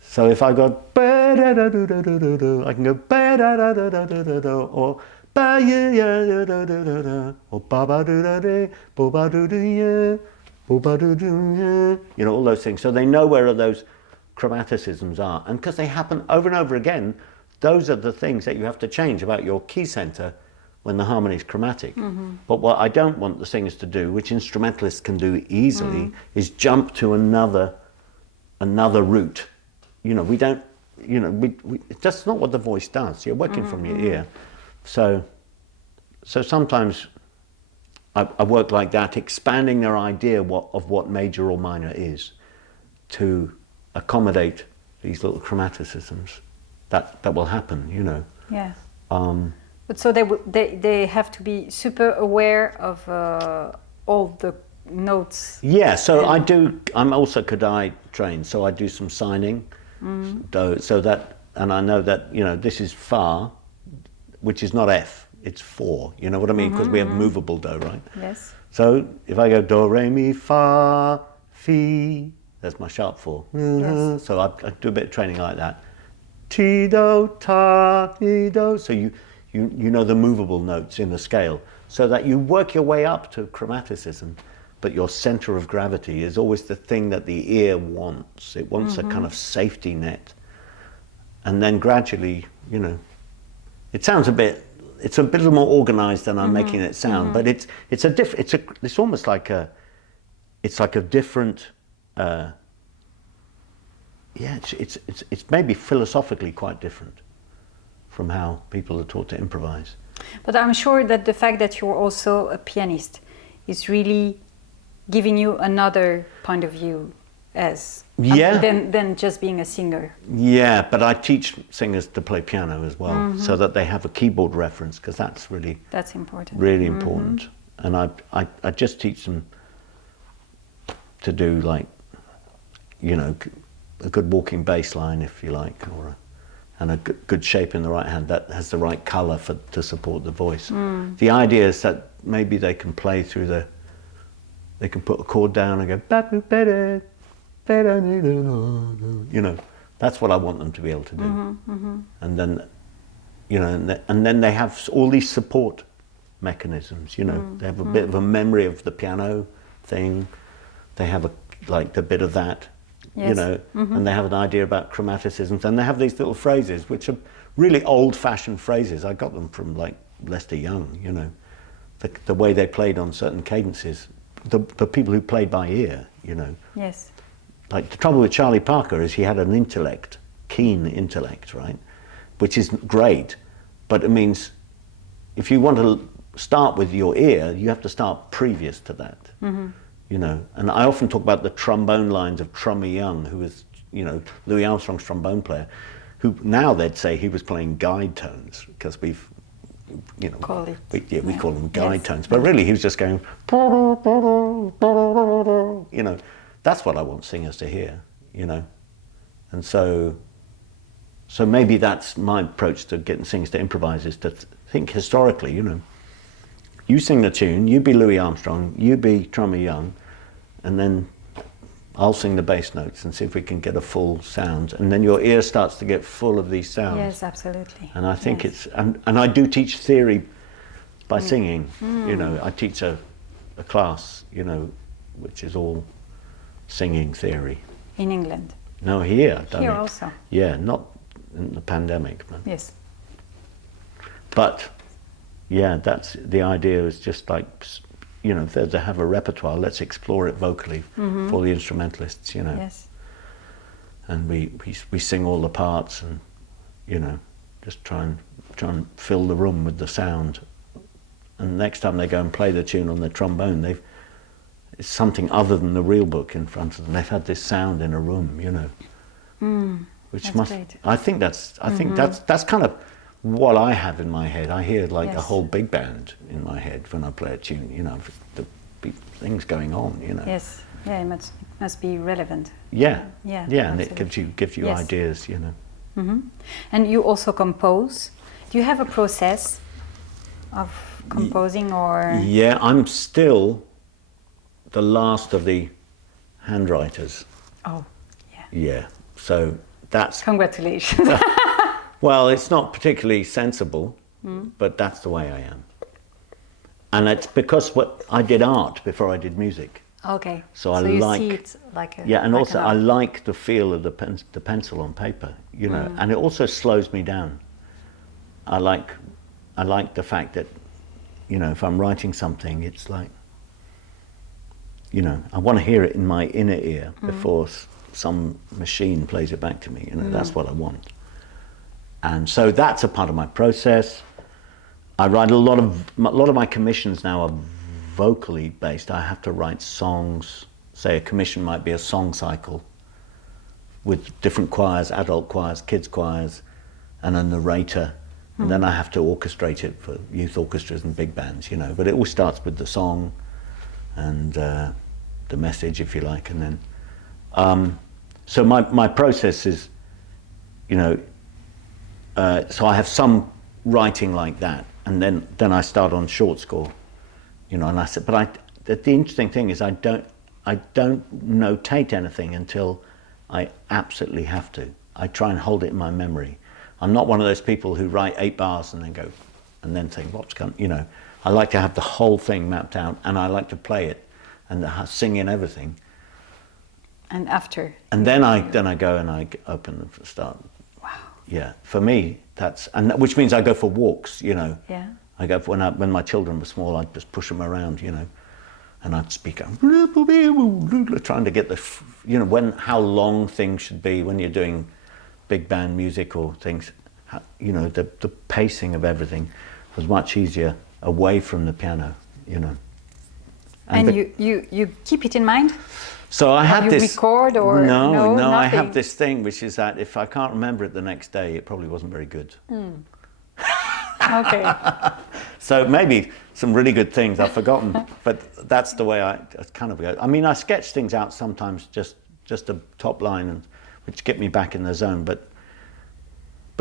So if I go ba da da do da do do do, I can go ba da da da da da da da, or ba ya ya da da da da, or ba ba do da da, bo ba do do ya, bo ba do do ya, you know, all those things. So they know where those chromaticisms are, and because they happen over and over again, those are the things that you have to change about your key center when the harmony is chromatic. But what I don't want the singers to do, which instrumentalists can do easily, is jump to another route. You know, we don't, you know, that's not what the voice does. You're working from your ear. So sometimes I work like that, expanding their idea of what major or minor is to accommodate these little chromaticisms that will happen, you know. Yes. But so they have to be super aware of all the notes. Yeah, so I'm also Kodai trained, so I do some signing. So that, and I know that, you know, this is Fa, which is not F. it's 4. You know what I mean? Because we have movable do, right? Yes. So if I go do, re, mi, fa, fi, that's my sharp 4. Yes. So I do a bit of training like that. Ti, do, ta, ti, do. So you know the movable notes in the scale, so that you work your way up to chromaticism, but your center of gravity is always the thing that the ear wants. It wants a kind of safety net. And then gradually, you know, it's a bit more organized than I'm making it sound, but it's almost like a different, it's maybe philosophically quite different from how people are taught to improvise. But I'm sure that the fact that you're also a pianist is really giving you another point of view as than just being a singer. Yeah, but I teach singers to play piano as well, so that they have a keyboard reference, because that's important. Really important. And I just teach them to do, like, you know, a good walking bass line, if you like, and a good shape in the right hand that has the right color to support the voice. The idea is that maybe they can play through they can put a chord down and go, you know, that's what I want them to be able to do. And then, you know, and then they have all these support mechanisms, you know, they have a bit of a memory of the piano thing, they have the bit of that, you know, and they have an idea about chromaticisms, and they have these little phrases, which are really old-fashioned phrases. I got them from, like, Lester Young, you know, the way they played on certain cadences, the people who played by ear, you know. Yes. Like, the trouble with Charlie Parker is he had an intellect, keen intellect, right? Which is great, but it means if you want to start with your ear, you have to start previous to that, you know. And I often talk about the trombone lines of Trummy Young, who was, you know, Louis Armstrong's trombone player, who now they'd say he was playing guide tones, because we've, you know, we call them guide tones, but really he was just going, you know. That's what I want singers to hear, you know. And so maybe that's my approach to getting singers to improvise, is to think historically, you know. You sing the tune, you be Louis Armstrong, you be Trummy Young, and then I'll sing the bass notes and see if we can get a full sound. And then your ear starts to get full of these sounds. Yes, absolutely. And I think and I do teach theory by singing, you know. I teach a class, you know, which is all singing theory. In England? No, here. I've done here it. also? Yeah, not in the pandemic. But yes. But, yeah, that's the idea, is just like, you know, to have a repertoire, let's explore it vocally for the instrumentalists, you know. Yes. And we sing all the parts, and, you know, just try and fill the room with the sound. And next time they go and play the tune on the trombone, it's something other than the real book in front of them. They've had this sound in a room, you know, which that's great. I think that's kind of what I have in my head. I hear like a whole big band in my head when I play a tune, you know, the things going on, you know. Yes, yeah, it must be relevant. Yeah, yeah, and it gives you ideas, you know. And you also compose. Do you have a process of composing, or? Yeah, I'm still the last of the handwriters. Oh, yeah. Yeah, so that's... Congratulations. Well, it's not particularly sensible, but that's the way I am. And it's because I did art before I did music. Okay, so you see it like a... Yeah, and like also I like the feel of the pencil on paper, you know, and it also slows me down. I like the fact that, you know, if I'm writing something, it's like, you know, I want to hear it in my inner ear before some machine plays it back to me, you know, that's what I want. And so that's a part of my process. I write a lot of my commissions now are vocally based. I have to write songs. Say a commission might be a song cycle with different choirs, adult choirs, kids choirs, and a narrator. And then I have to orchestrate it for youth orchestras and big bands, you know. But it all starts with the song and the message, if you like, and then so my process is, you know, so I have some writing like that, then I start on short score, you know. And I said, but the interesting thing is I don't notate anything until I absolutely have to. I try and hold it in my memory. I'm not one of those people who write 8 bars and then go, and then think, what's going, you know. I like to have the whole thing mapped out, and I like to play it and sing in everything. And after? And then I go and I open and start. Wow. Yeah, for me, which means I go for walks, you know. Yeah. I go when my children were small, I'd just push them around, you know, and I'd speak out, trying to get you know, how long things should be when you're doing big band music or things. You know, the pacing of everything was much easier away from the piano, you know. And you keep it in mind? So I had this. Record or no, nothing? I have this thing which is that if I can't remember it the next day, it probably wasn't very good. Okay. So maybe some really good things I've forgotten, but that's the way I kind of go. I mean, I sketch things out sometimes, just a top line, which get me back in the zone. But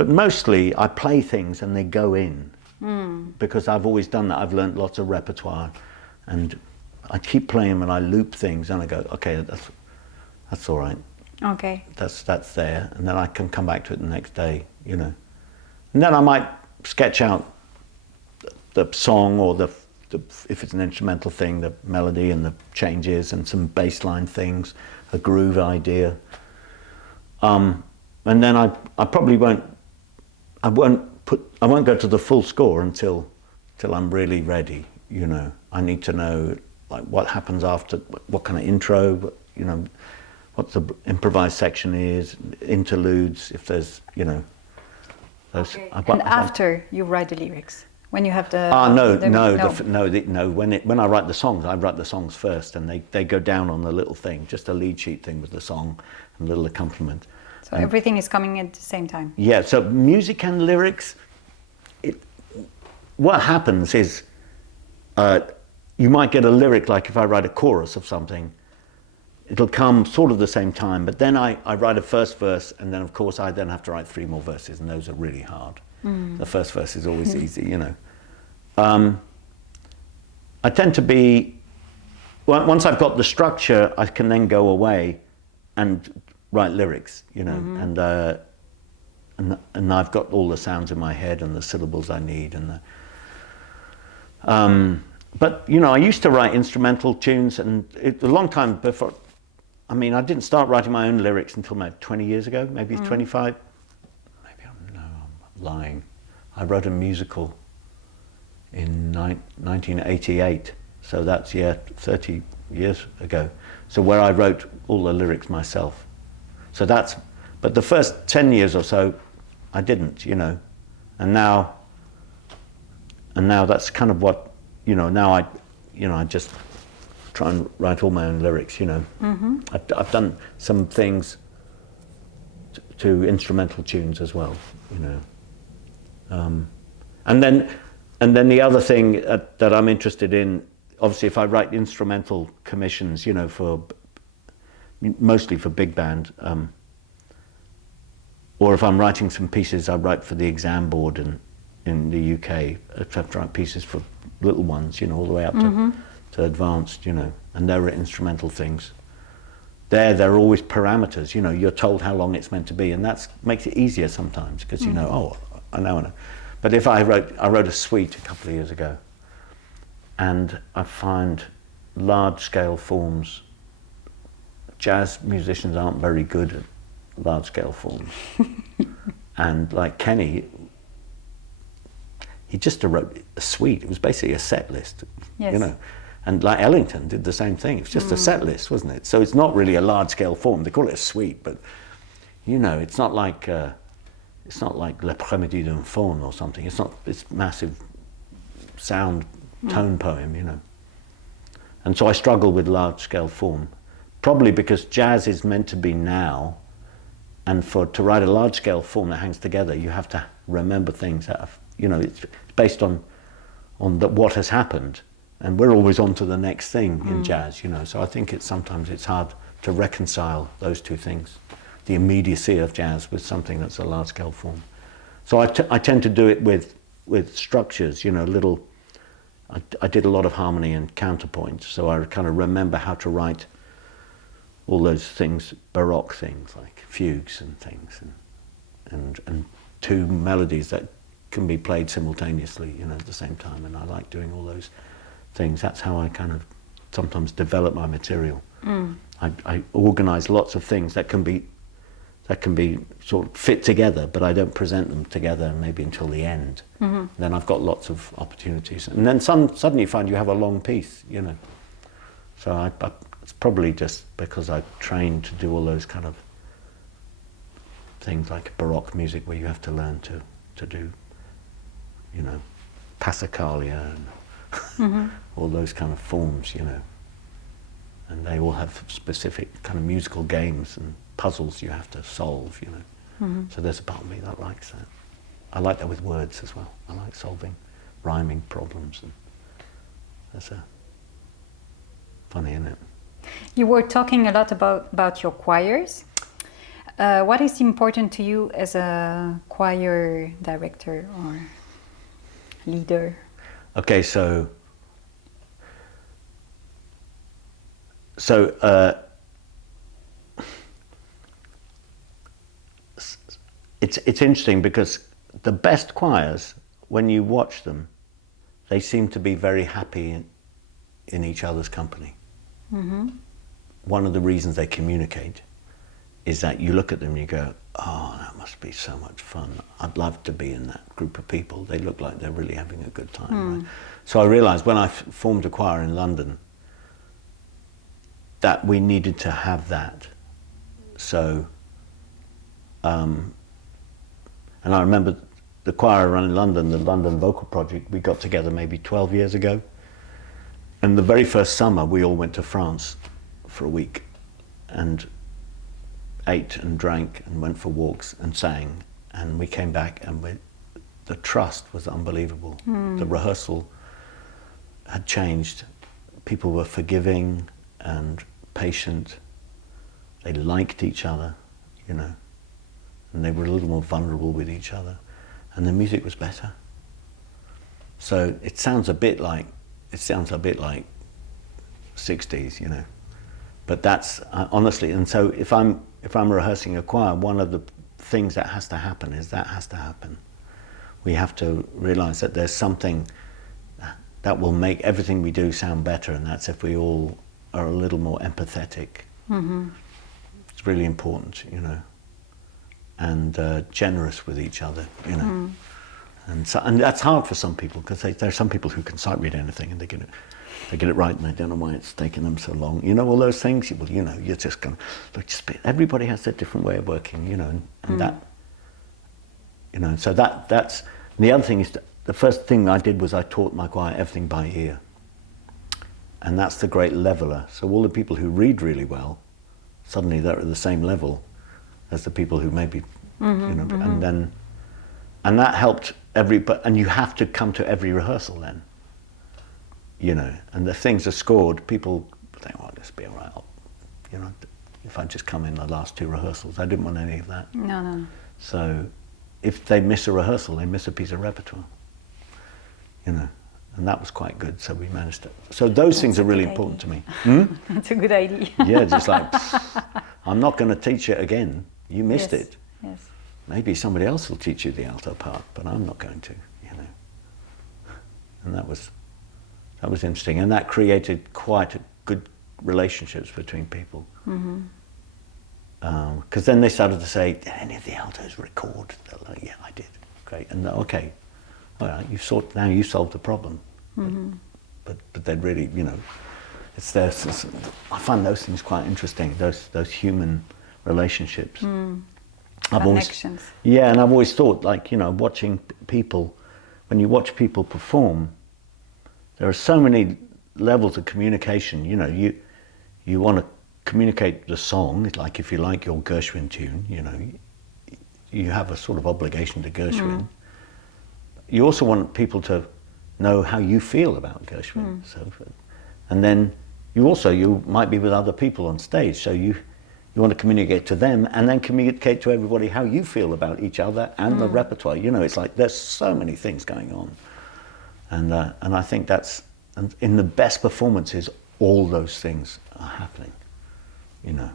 mostly I play things and they go in, because I've always done that. I've learned lots of repertoire, and I keep playing them and I loop things and I go, okay, that's all right. Okay. That's there, and then I can come back to it the next day, you know. And then I might sketch out the song or the if it's an instrumental thing, the melody and the changes and some bass line things, a groove idea. And then I probably won't go to the full score until I'm really ready, you know. I need to know like what happens after, what kind of intro, you know, what the improvised section is, interludes, if there's, you know, those. Okay. And after you write the lyrics, when you have the no. When I write the songs, I write the songs first, and they go down on the little thing, just a lead sheet thing with the song and a little accompaniment. So everything is coming at the same time. Yeah. So music and lyrics. What happens is, you might get a lyric, like if I write a chorus of something, it'll come sort of the same time, but then I write a first verse, and then of course I then have to write 3 more verses, and those are really hard. The first verse is always easy, you know. I tend to be, once I've got the structure, I can then go away and write lyrics, you know, and I've got all the sounds in my head and the syllables I need, and but you know, I used to write instrumental tunes, and a long time before. I mean, I didn't start writing my own lyrics until maybe 20 years ago, maybe 25. Maybe I'm lying. I wrote a musical in 1988, so that's 30 years ago. So where I wrote all the lyrics myself. So but the first 10 years or so, I didn't, you know, and now that's kind of what, you know, now I just try and write all my own lyrics, you know. I've done some things to instrumental tunes as well, you know. And then the other thing that I'm interested in, obviously, if I write instrumental commissions, you know, mostly for big band, or if I'm writing some pieces, I write for the exam board in the UK. I have to write pieces for little ones, you know, all the way up to advanced, you know, and there are instrumental things. There are always parameters, you know, you're told how long it's meant to be, and that makes it easier sometimes, because you know, oh, I know. But if I wrote a suite a couple of years ago, and I find large-scale forms, jazz musicians aren't very good at large-scale forms. And like Kenny, he just wrote a suite. It was basically a set list, you know. And like Ellington did the same thing. It was just a set list, wasn't it? So it's not really a large-scale form. They call it a suite, but you know, it's not like L'Après-midi d'un faune or something. It's not this massive sound tone poem, you know. And so I struggle with large-scale form, probably because jazz is meant to be now, and to write a large-scale form that hangs together, you have to remember things that have, you know, it's based on what has happened. And we're always on to the next thing in jazz, you know. So I think sometimes it's hard to reconcile those two things, the immediacy of jazz with something that's a large-scale form. So I tend to do it with with structures, you know, little. I did a lot of harmony and counterpoint, so I kind of remember how to write all those things, Baroque things like fugues and things, and two melodies that can be played simultaneously, you know, at the same time. And I like doing all those things. That's how I kind of sometimes develop my material. I organize lots of things that can be sort of fit together, but I don't present them together maybe until the end. Then I've got lots of opportunities, and then suddenly you find you have a long piece, you know. So it's probably just because I trained to do all those kind of things like Baroque music, where you have to learn to do, you know, Passacaglia and all those kind of forms, you know. And they all have specific kind of musical games and puzzles you have to solve, you know. So there's a part of me that likes that. I like that with words as well. I like solving rhyming problems, and that's funny, isn't it? You were talking a lot about your choirs. What is important to you as a choir director or leader? Okay, so it's interesting because the best choirs, when you watch them, they seem to be very happy in each other's company. One of the reasons they communicate is that you look at them and you go, oh, that must be so much fun. I'd love to be in that group of people. They look like they're really having a good time. Right? So I realized when I formed a choir in London that we needed to have that. So, and I remember the choir I run in London, the London Vocal Project, we got together maybe 12 years ago. And the very first summer, we all went to France for a week and ate and drank and went for walks and sang. And we came back and the trust was unbelievable. The rehearsal had changed. People were forgiving and patient. They liked each other, you know, and they were a little more vulnerable with each other. And the music was better. So it sounds a bit like 60s, you know, but that's honestly. And so if I'm rehearsing a choir, one of the things that has to happen is that has to happen. We have to realize that there's something that will make everything we do sound better, and that's if we all are a little more empathetic. It's really important, you know, and generous with each other, you know. And that's hard for some people, because there are some people who can sight read anything and they get it right, and they don't know why it's taking them so long. You know, all those things. Well, you know, you're just going, look, everybody has their different way of working, you know, and that, you know. So that's and the other thing is the first thing I did was I taught my choir everything by ear, and that's the great leveler. So all the people who read really well, suddenly they're at the same level as the people who maybe, you know, and that helped and you have to come to every rehearsal then, you know, and the things are scored, people think, oh, this will be all right, you know, if I just come in the last two rehearsals. I didn't want any of that. No. So if they miss a rehearsal, they miss a piece of repertoire, you know, and that was quite good, so we managed to. So those things are really important to me. That's a good idea. Yeah, just like, I'm not going to teach it again. You missed it. Yes. Maybe somebody else will teach you the alto part, but I'm not going to, you know. And that was interesting, and that created quite good relationships between people. Because then they started to say, did any of the altos record? They're like, yeah, I did. Great. And okay, all right, you solved the problem. But they'd really, you know, I find those things quite interesting, those human relationships. Connections. And I've always thought, like, you know, watching people, when you watch people perform, there are so many levels of communication. You know, you want to communicate the song, like if you like your Gershwin tune, you know, you have a sort of obligation to Gershwin. You also want people to know how you feel about Gershwin. So, and then you might be with other people on stage, so You want to communicate to them and then communicate to everybody how you feel about each other and the repertoire. You know, it's like there's so many things going on. And I think that's, and in the best performances, all those things are happening. You know,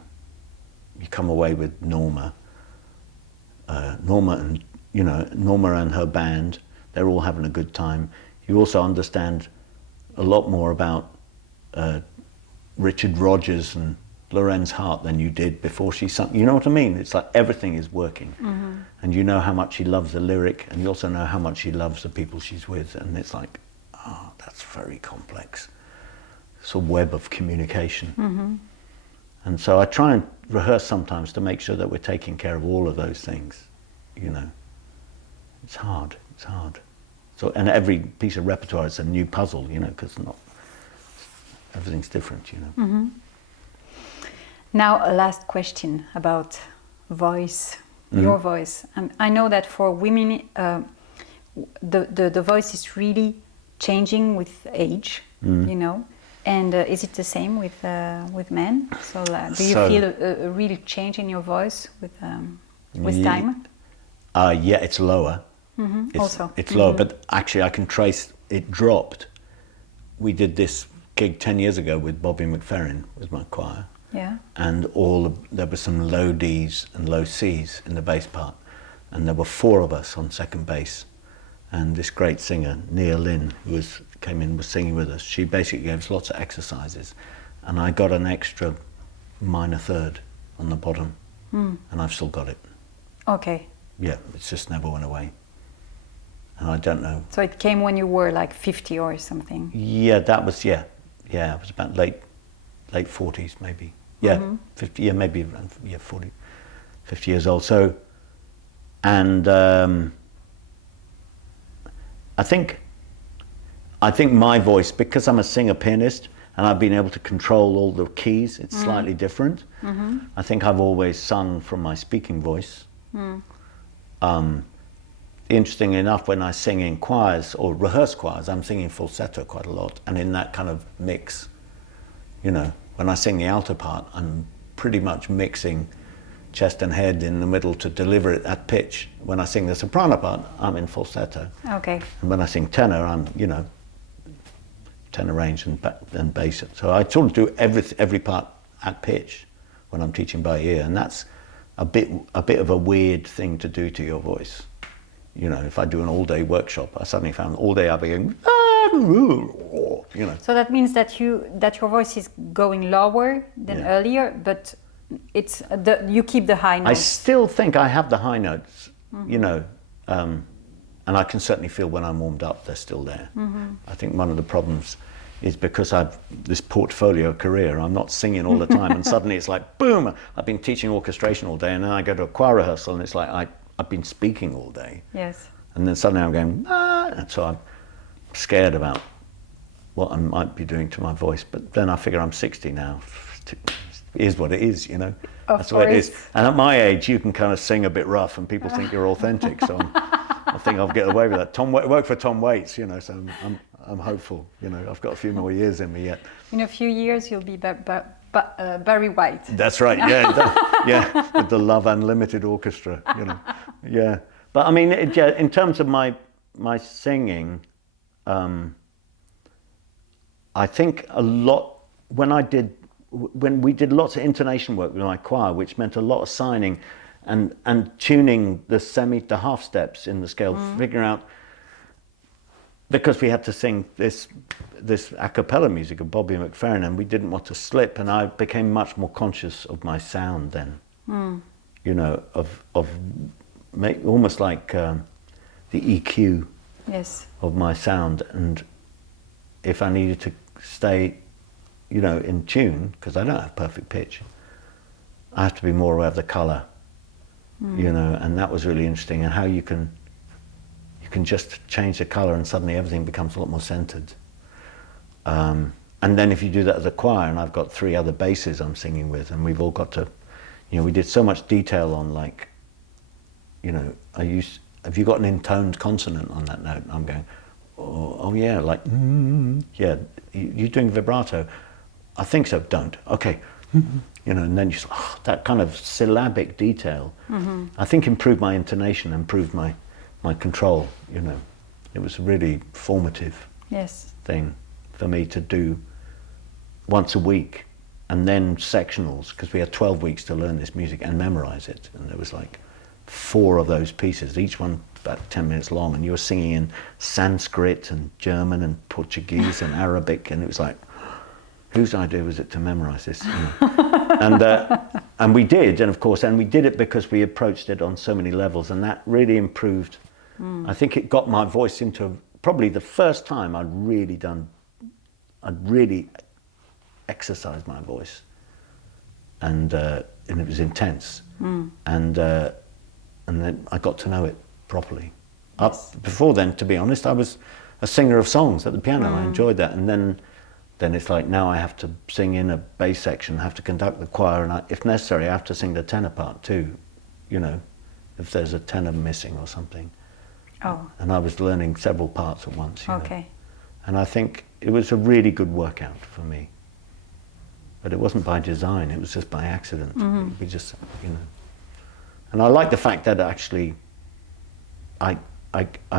you come away with Norma and, you know, Norma and her band, they're all having a good time. You also understand a lot more about Richard Rodgers and Lorenz Hart than you did before she sung. You know what I mean? It's like everything is working. And you know how much she loves the lyric, and you also know how much she loves the people she's with, and it's like, oh, that's very complex. It's a web of communication. And so I try and rehearse sometimes to make sure that we're taking care of all of those things, you know. It's hard, it's hard. So, and every piece of repertoire is a new puzzle, you know, because everything's different, you know. Now a last question about voice, your voice. And I know that for women, the voice is really changing with age, you know. And is it the same with men? So do you feel a real change in your voice with time? Yeah, it's lower. It's lower, but actually I can trace, it dropped. We did this gig 10 years ago with Bobby McFerrin, with my choir. Yeah. And there were some low Ds and low Cs in the bass part. And there were 4 of us on second bass. And this great singer, Nia Lynn, who came in, was singing with us. She basically gave us lots of exercises. And I got an extra minor third on the bottom. And I've still got it. Okay. Yeah, it's just never went away. And I don't know. So it came when you were like 50 or something? Yeah, that was, yeah, it was about late 40s maybe. Yeah, 50, yeah, maybe around, 40, 50 years old. So, and I think my voice, because I'm a singer-pianist and I've been able to control all the keys, it's slightly different. I think I've always sung from my speaking voice. Interesting enough, when I sing in choirs or rehearse choirs, I'm singing falsetto quite a lot, and in that kind of mix, you know, when I sing the alto part, I'm pretty much mixing chest and head in the middle to deliver it at pitch. When I sing the soprano part, I'm in falsetto. Okay. And when I sing tenor, I'm, you know, tenor range and bass. So I sort of do every part at pitch when I'm teaching by ear, and that's a bit of a weird thing to do to your voice. You know, if I do an all-day workshop, I suddenly found all day I'll be going, you know. So that means that your voice is going lower than earlier, but it's you keep the high notes. I still think I have the high notes, you know, and I can certainly feel when I'm warmed up, they're still there. I think one of the problems is because I've this portfolio career, I'm not singing all the time, and suddenly it's like, boom, I've been teaching orchestration all day, and then I go to a choir rehearsal, and it's like I've been speaking all day. Yes. And then suddenly I'm going, and so I'm scared about what I might be doing to my voice. But then I figure I'm 60 now. It is what it is, you know. That's the way it is. And at my age, you can kind of sing a bit rough, and people think you're authentic. So I think I'll get away with that. I work for Tom Waits, you know, so I'm hopeful. You know, I've got a few more years in me yet. In a few years, you'll be Barry White. That's right. Yeah, with the Love Unlimited Orchestra. You know, yeah. But I mean, in terms of my singing, I think a lot when we did lots of intonation work with my choir, which meant a lot of signing and tuning the semi to half steps in the scale, figuring out, because we had to sing this a cappella music of Bobby McFerrin, and we didn't want to slip, and I became much more conscious of my sound then. You know, of almost like the EQ of my sound, and if I needed to stay, you know, in tune, because I don't have perfect pitch, I have to be more aware of the colour, you know, and that was really interesting, and how you can just change the colour and suddenly everything becomes a lot more centred. And then if you do that as a choir, and I've got 3 other basses I'm singing with, and we've all got to, you know, we did so much detail on, like, you know, have you got an intoned consonant on that note? And I'm going, oh yeah, like, yeah, you're doing vibrato. I think so, don't. Okay, you know, and then you that kind of syllabic detail, I think improved my intonation, improved my control, you know. It was a really formative thing for me to do once a week, and then sectionals, because we had 12 weeks to learn this music and memorize it, and there was like 4 of those pieces, each one about 10 minutes long, and you were singing in Sanskrit and German and Portuguese and Arabic, and it was like, whose idea was it to memorize this? You know? And we did, and of course, and we did it because we approached it on so many levels, and that really improved. I think it got my voice into probably the first time I'd really exercised my voice, and it was intense, and then I got to know it properly. Before then, to be honest, I was a singer of songs at the piano. I enjoyed that, and then it's like now I have to sing in a bass section, I have to conduct the choir, and if necessary I have to sing the tenor part too, you know, if there's a tenor missing or something. And I was learning several parts at once, you know. And I think it was a really good workout for me, but it wasn't by design, it was just by accident. We just, you know, and I like the fact that actually I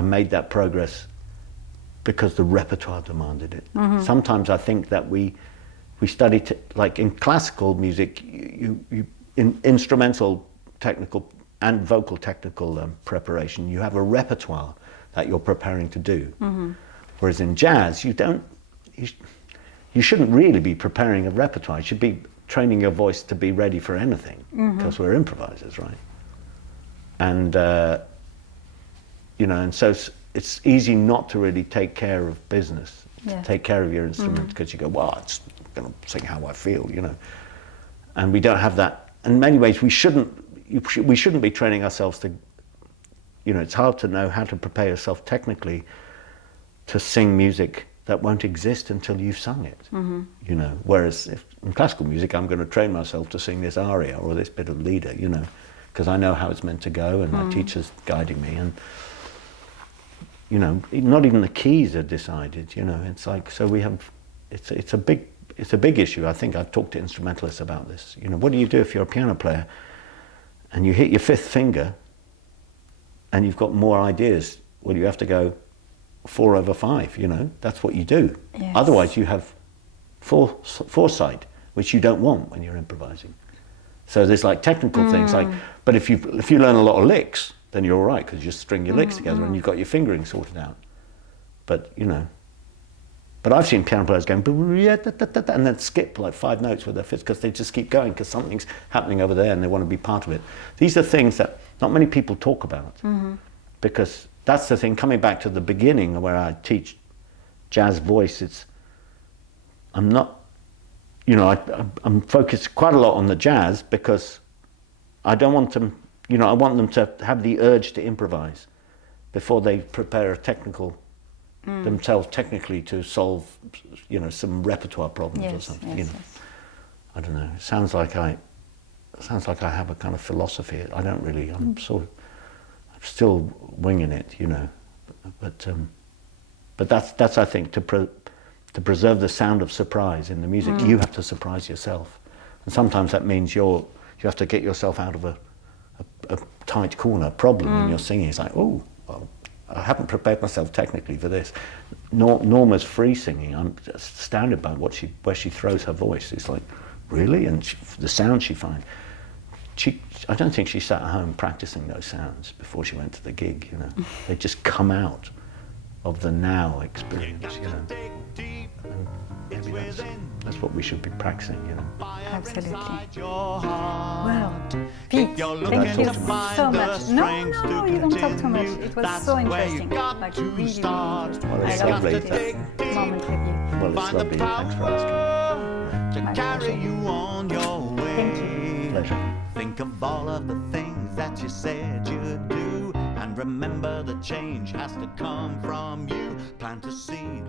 made that progress because the repertoire demanded it. Sometimes I think that we study, like in classical music, you in instrumental technical and vocal technical preparation, you have a repertoire that you're preparing to do. Whereas in jazz, you shouldn't really be preparing a repertoire. You should be training your voice to be ready for anything, because we're improvisers, right? And you know, and so it's easy not to really take care of business, to take care of your instrument, because you go, well, it's going to sing how I feel, you know. And we don't have that. In many ways, we shouldn't be training ourselves to, you know, it's hard to know how to prepare yourself technically to sing music that won't exist until you've sung it, you know. Whereas if in classical music, I'm going to train myself to sing this aria or this bit of lieder, you know, because I know how it's meant to go, and my teacher's guiding me, and you know, not even the keys are decided, you know. It's like, so we have, it's a big issue. I think I've talked to instrumentalists about this. You know, what do you do if you're a piano player and you hit your 5th finger and you've got more ideas? Well, you have to go 4/5, you know, that's what you do. Otherwise you have foresight, which you don't want when you're improvising. So there's like technical things, like, but if you learn a lot of licks, then you're all right, because you just string your licks together and you've got your fingering sorted out. But, you know, but I've seen piano players going, and then skip like 5 notes with their fifth, because they just keep going, because something's happening over there and they want to be part of it. These are things that not many people talk about, because that's the thing, coming back to the beginning where I teach jazz voice, I'm not, you know, I'm focused quite a lot on the jazz, because I don't want them, you know, I want them to have the urge to improvise before they prepare a technical, themselves technically to solve, you know, some repertoire problems or something. You know, I don't know. It sounds like I have a kind of philosophy. I don't really. I'm still winging it, you know. But that's I think to preserve the sound of surprise in the music, you have to surprise yourself, and sometimes that means you have to get yourself out of a tight corner problem when you're singing. It's like, oh, well, I haven't prepared myself technically for this. Norma's free singing, I'm astounded by where she throws her voice. It's like, really? And the sound she finds. I don't think she sat at home practicing those sounds before she went to the gig, you know. They just come out of the now experience, you know. And maybe that's what we should be practicing, you know. Absolutely. Well, Pete, thank you so much. No, you don't talk too much. It was so interesting. Like, really, Well, it's I loved lovely. this moment with you. Well, it's lovely. Thanks for asking. My Carry pleasure. you on your way. Thank you. Pleasure. Think of all of the things that you said you'd do, and remember the change has to come from you. Plant a seed,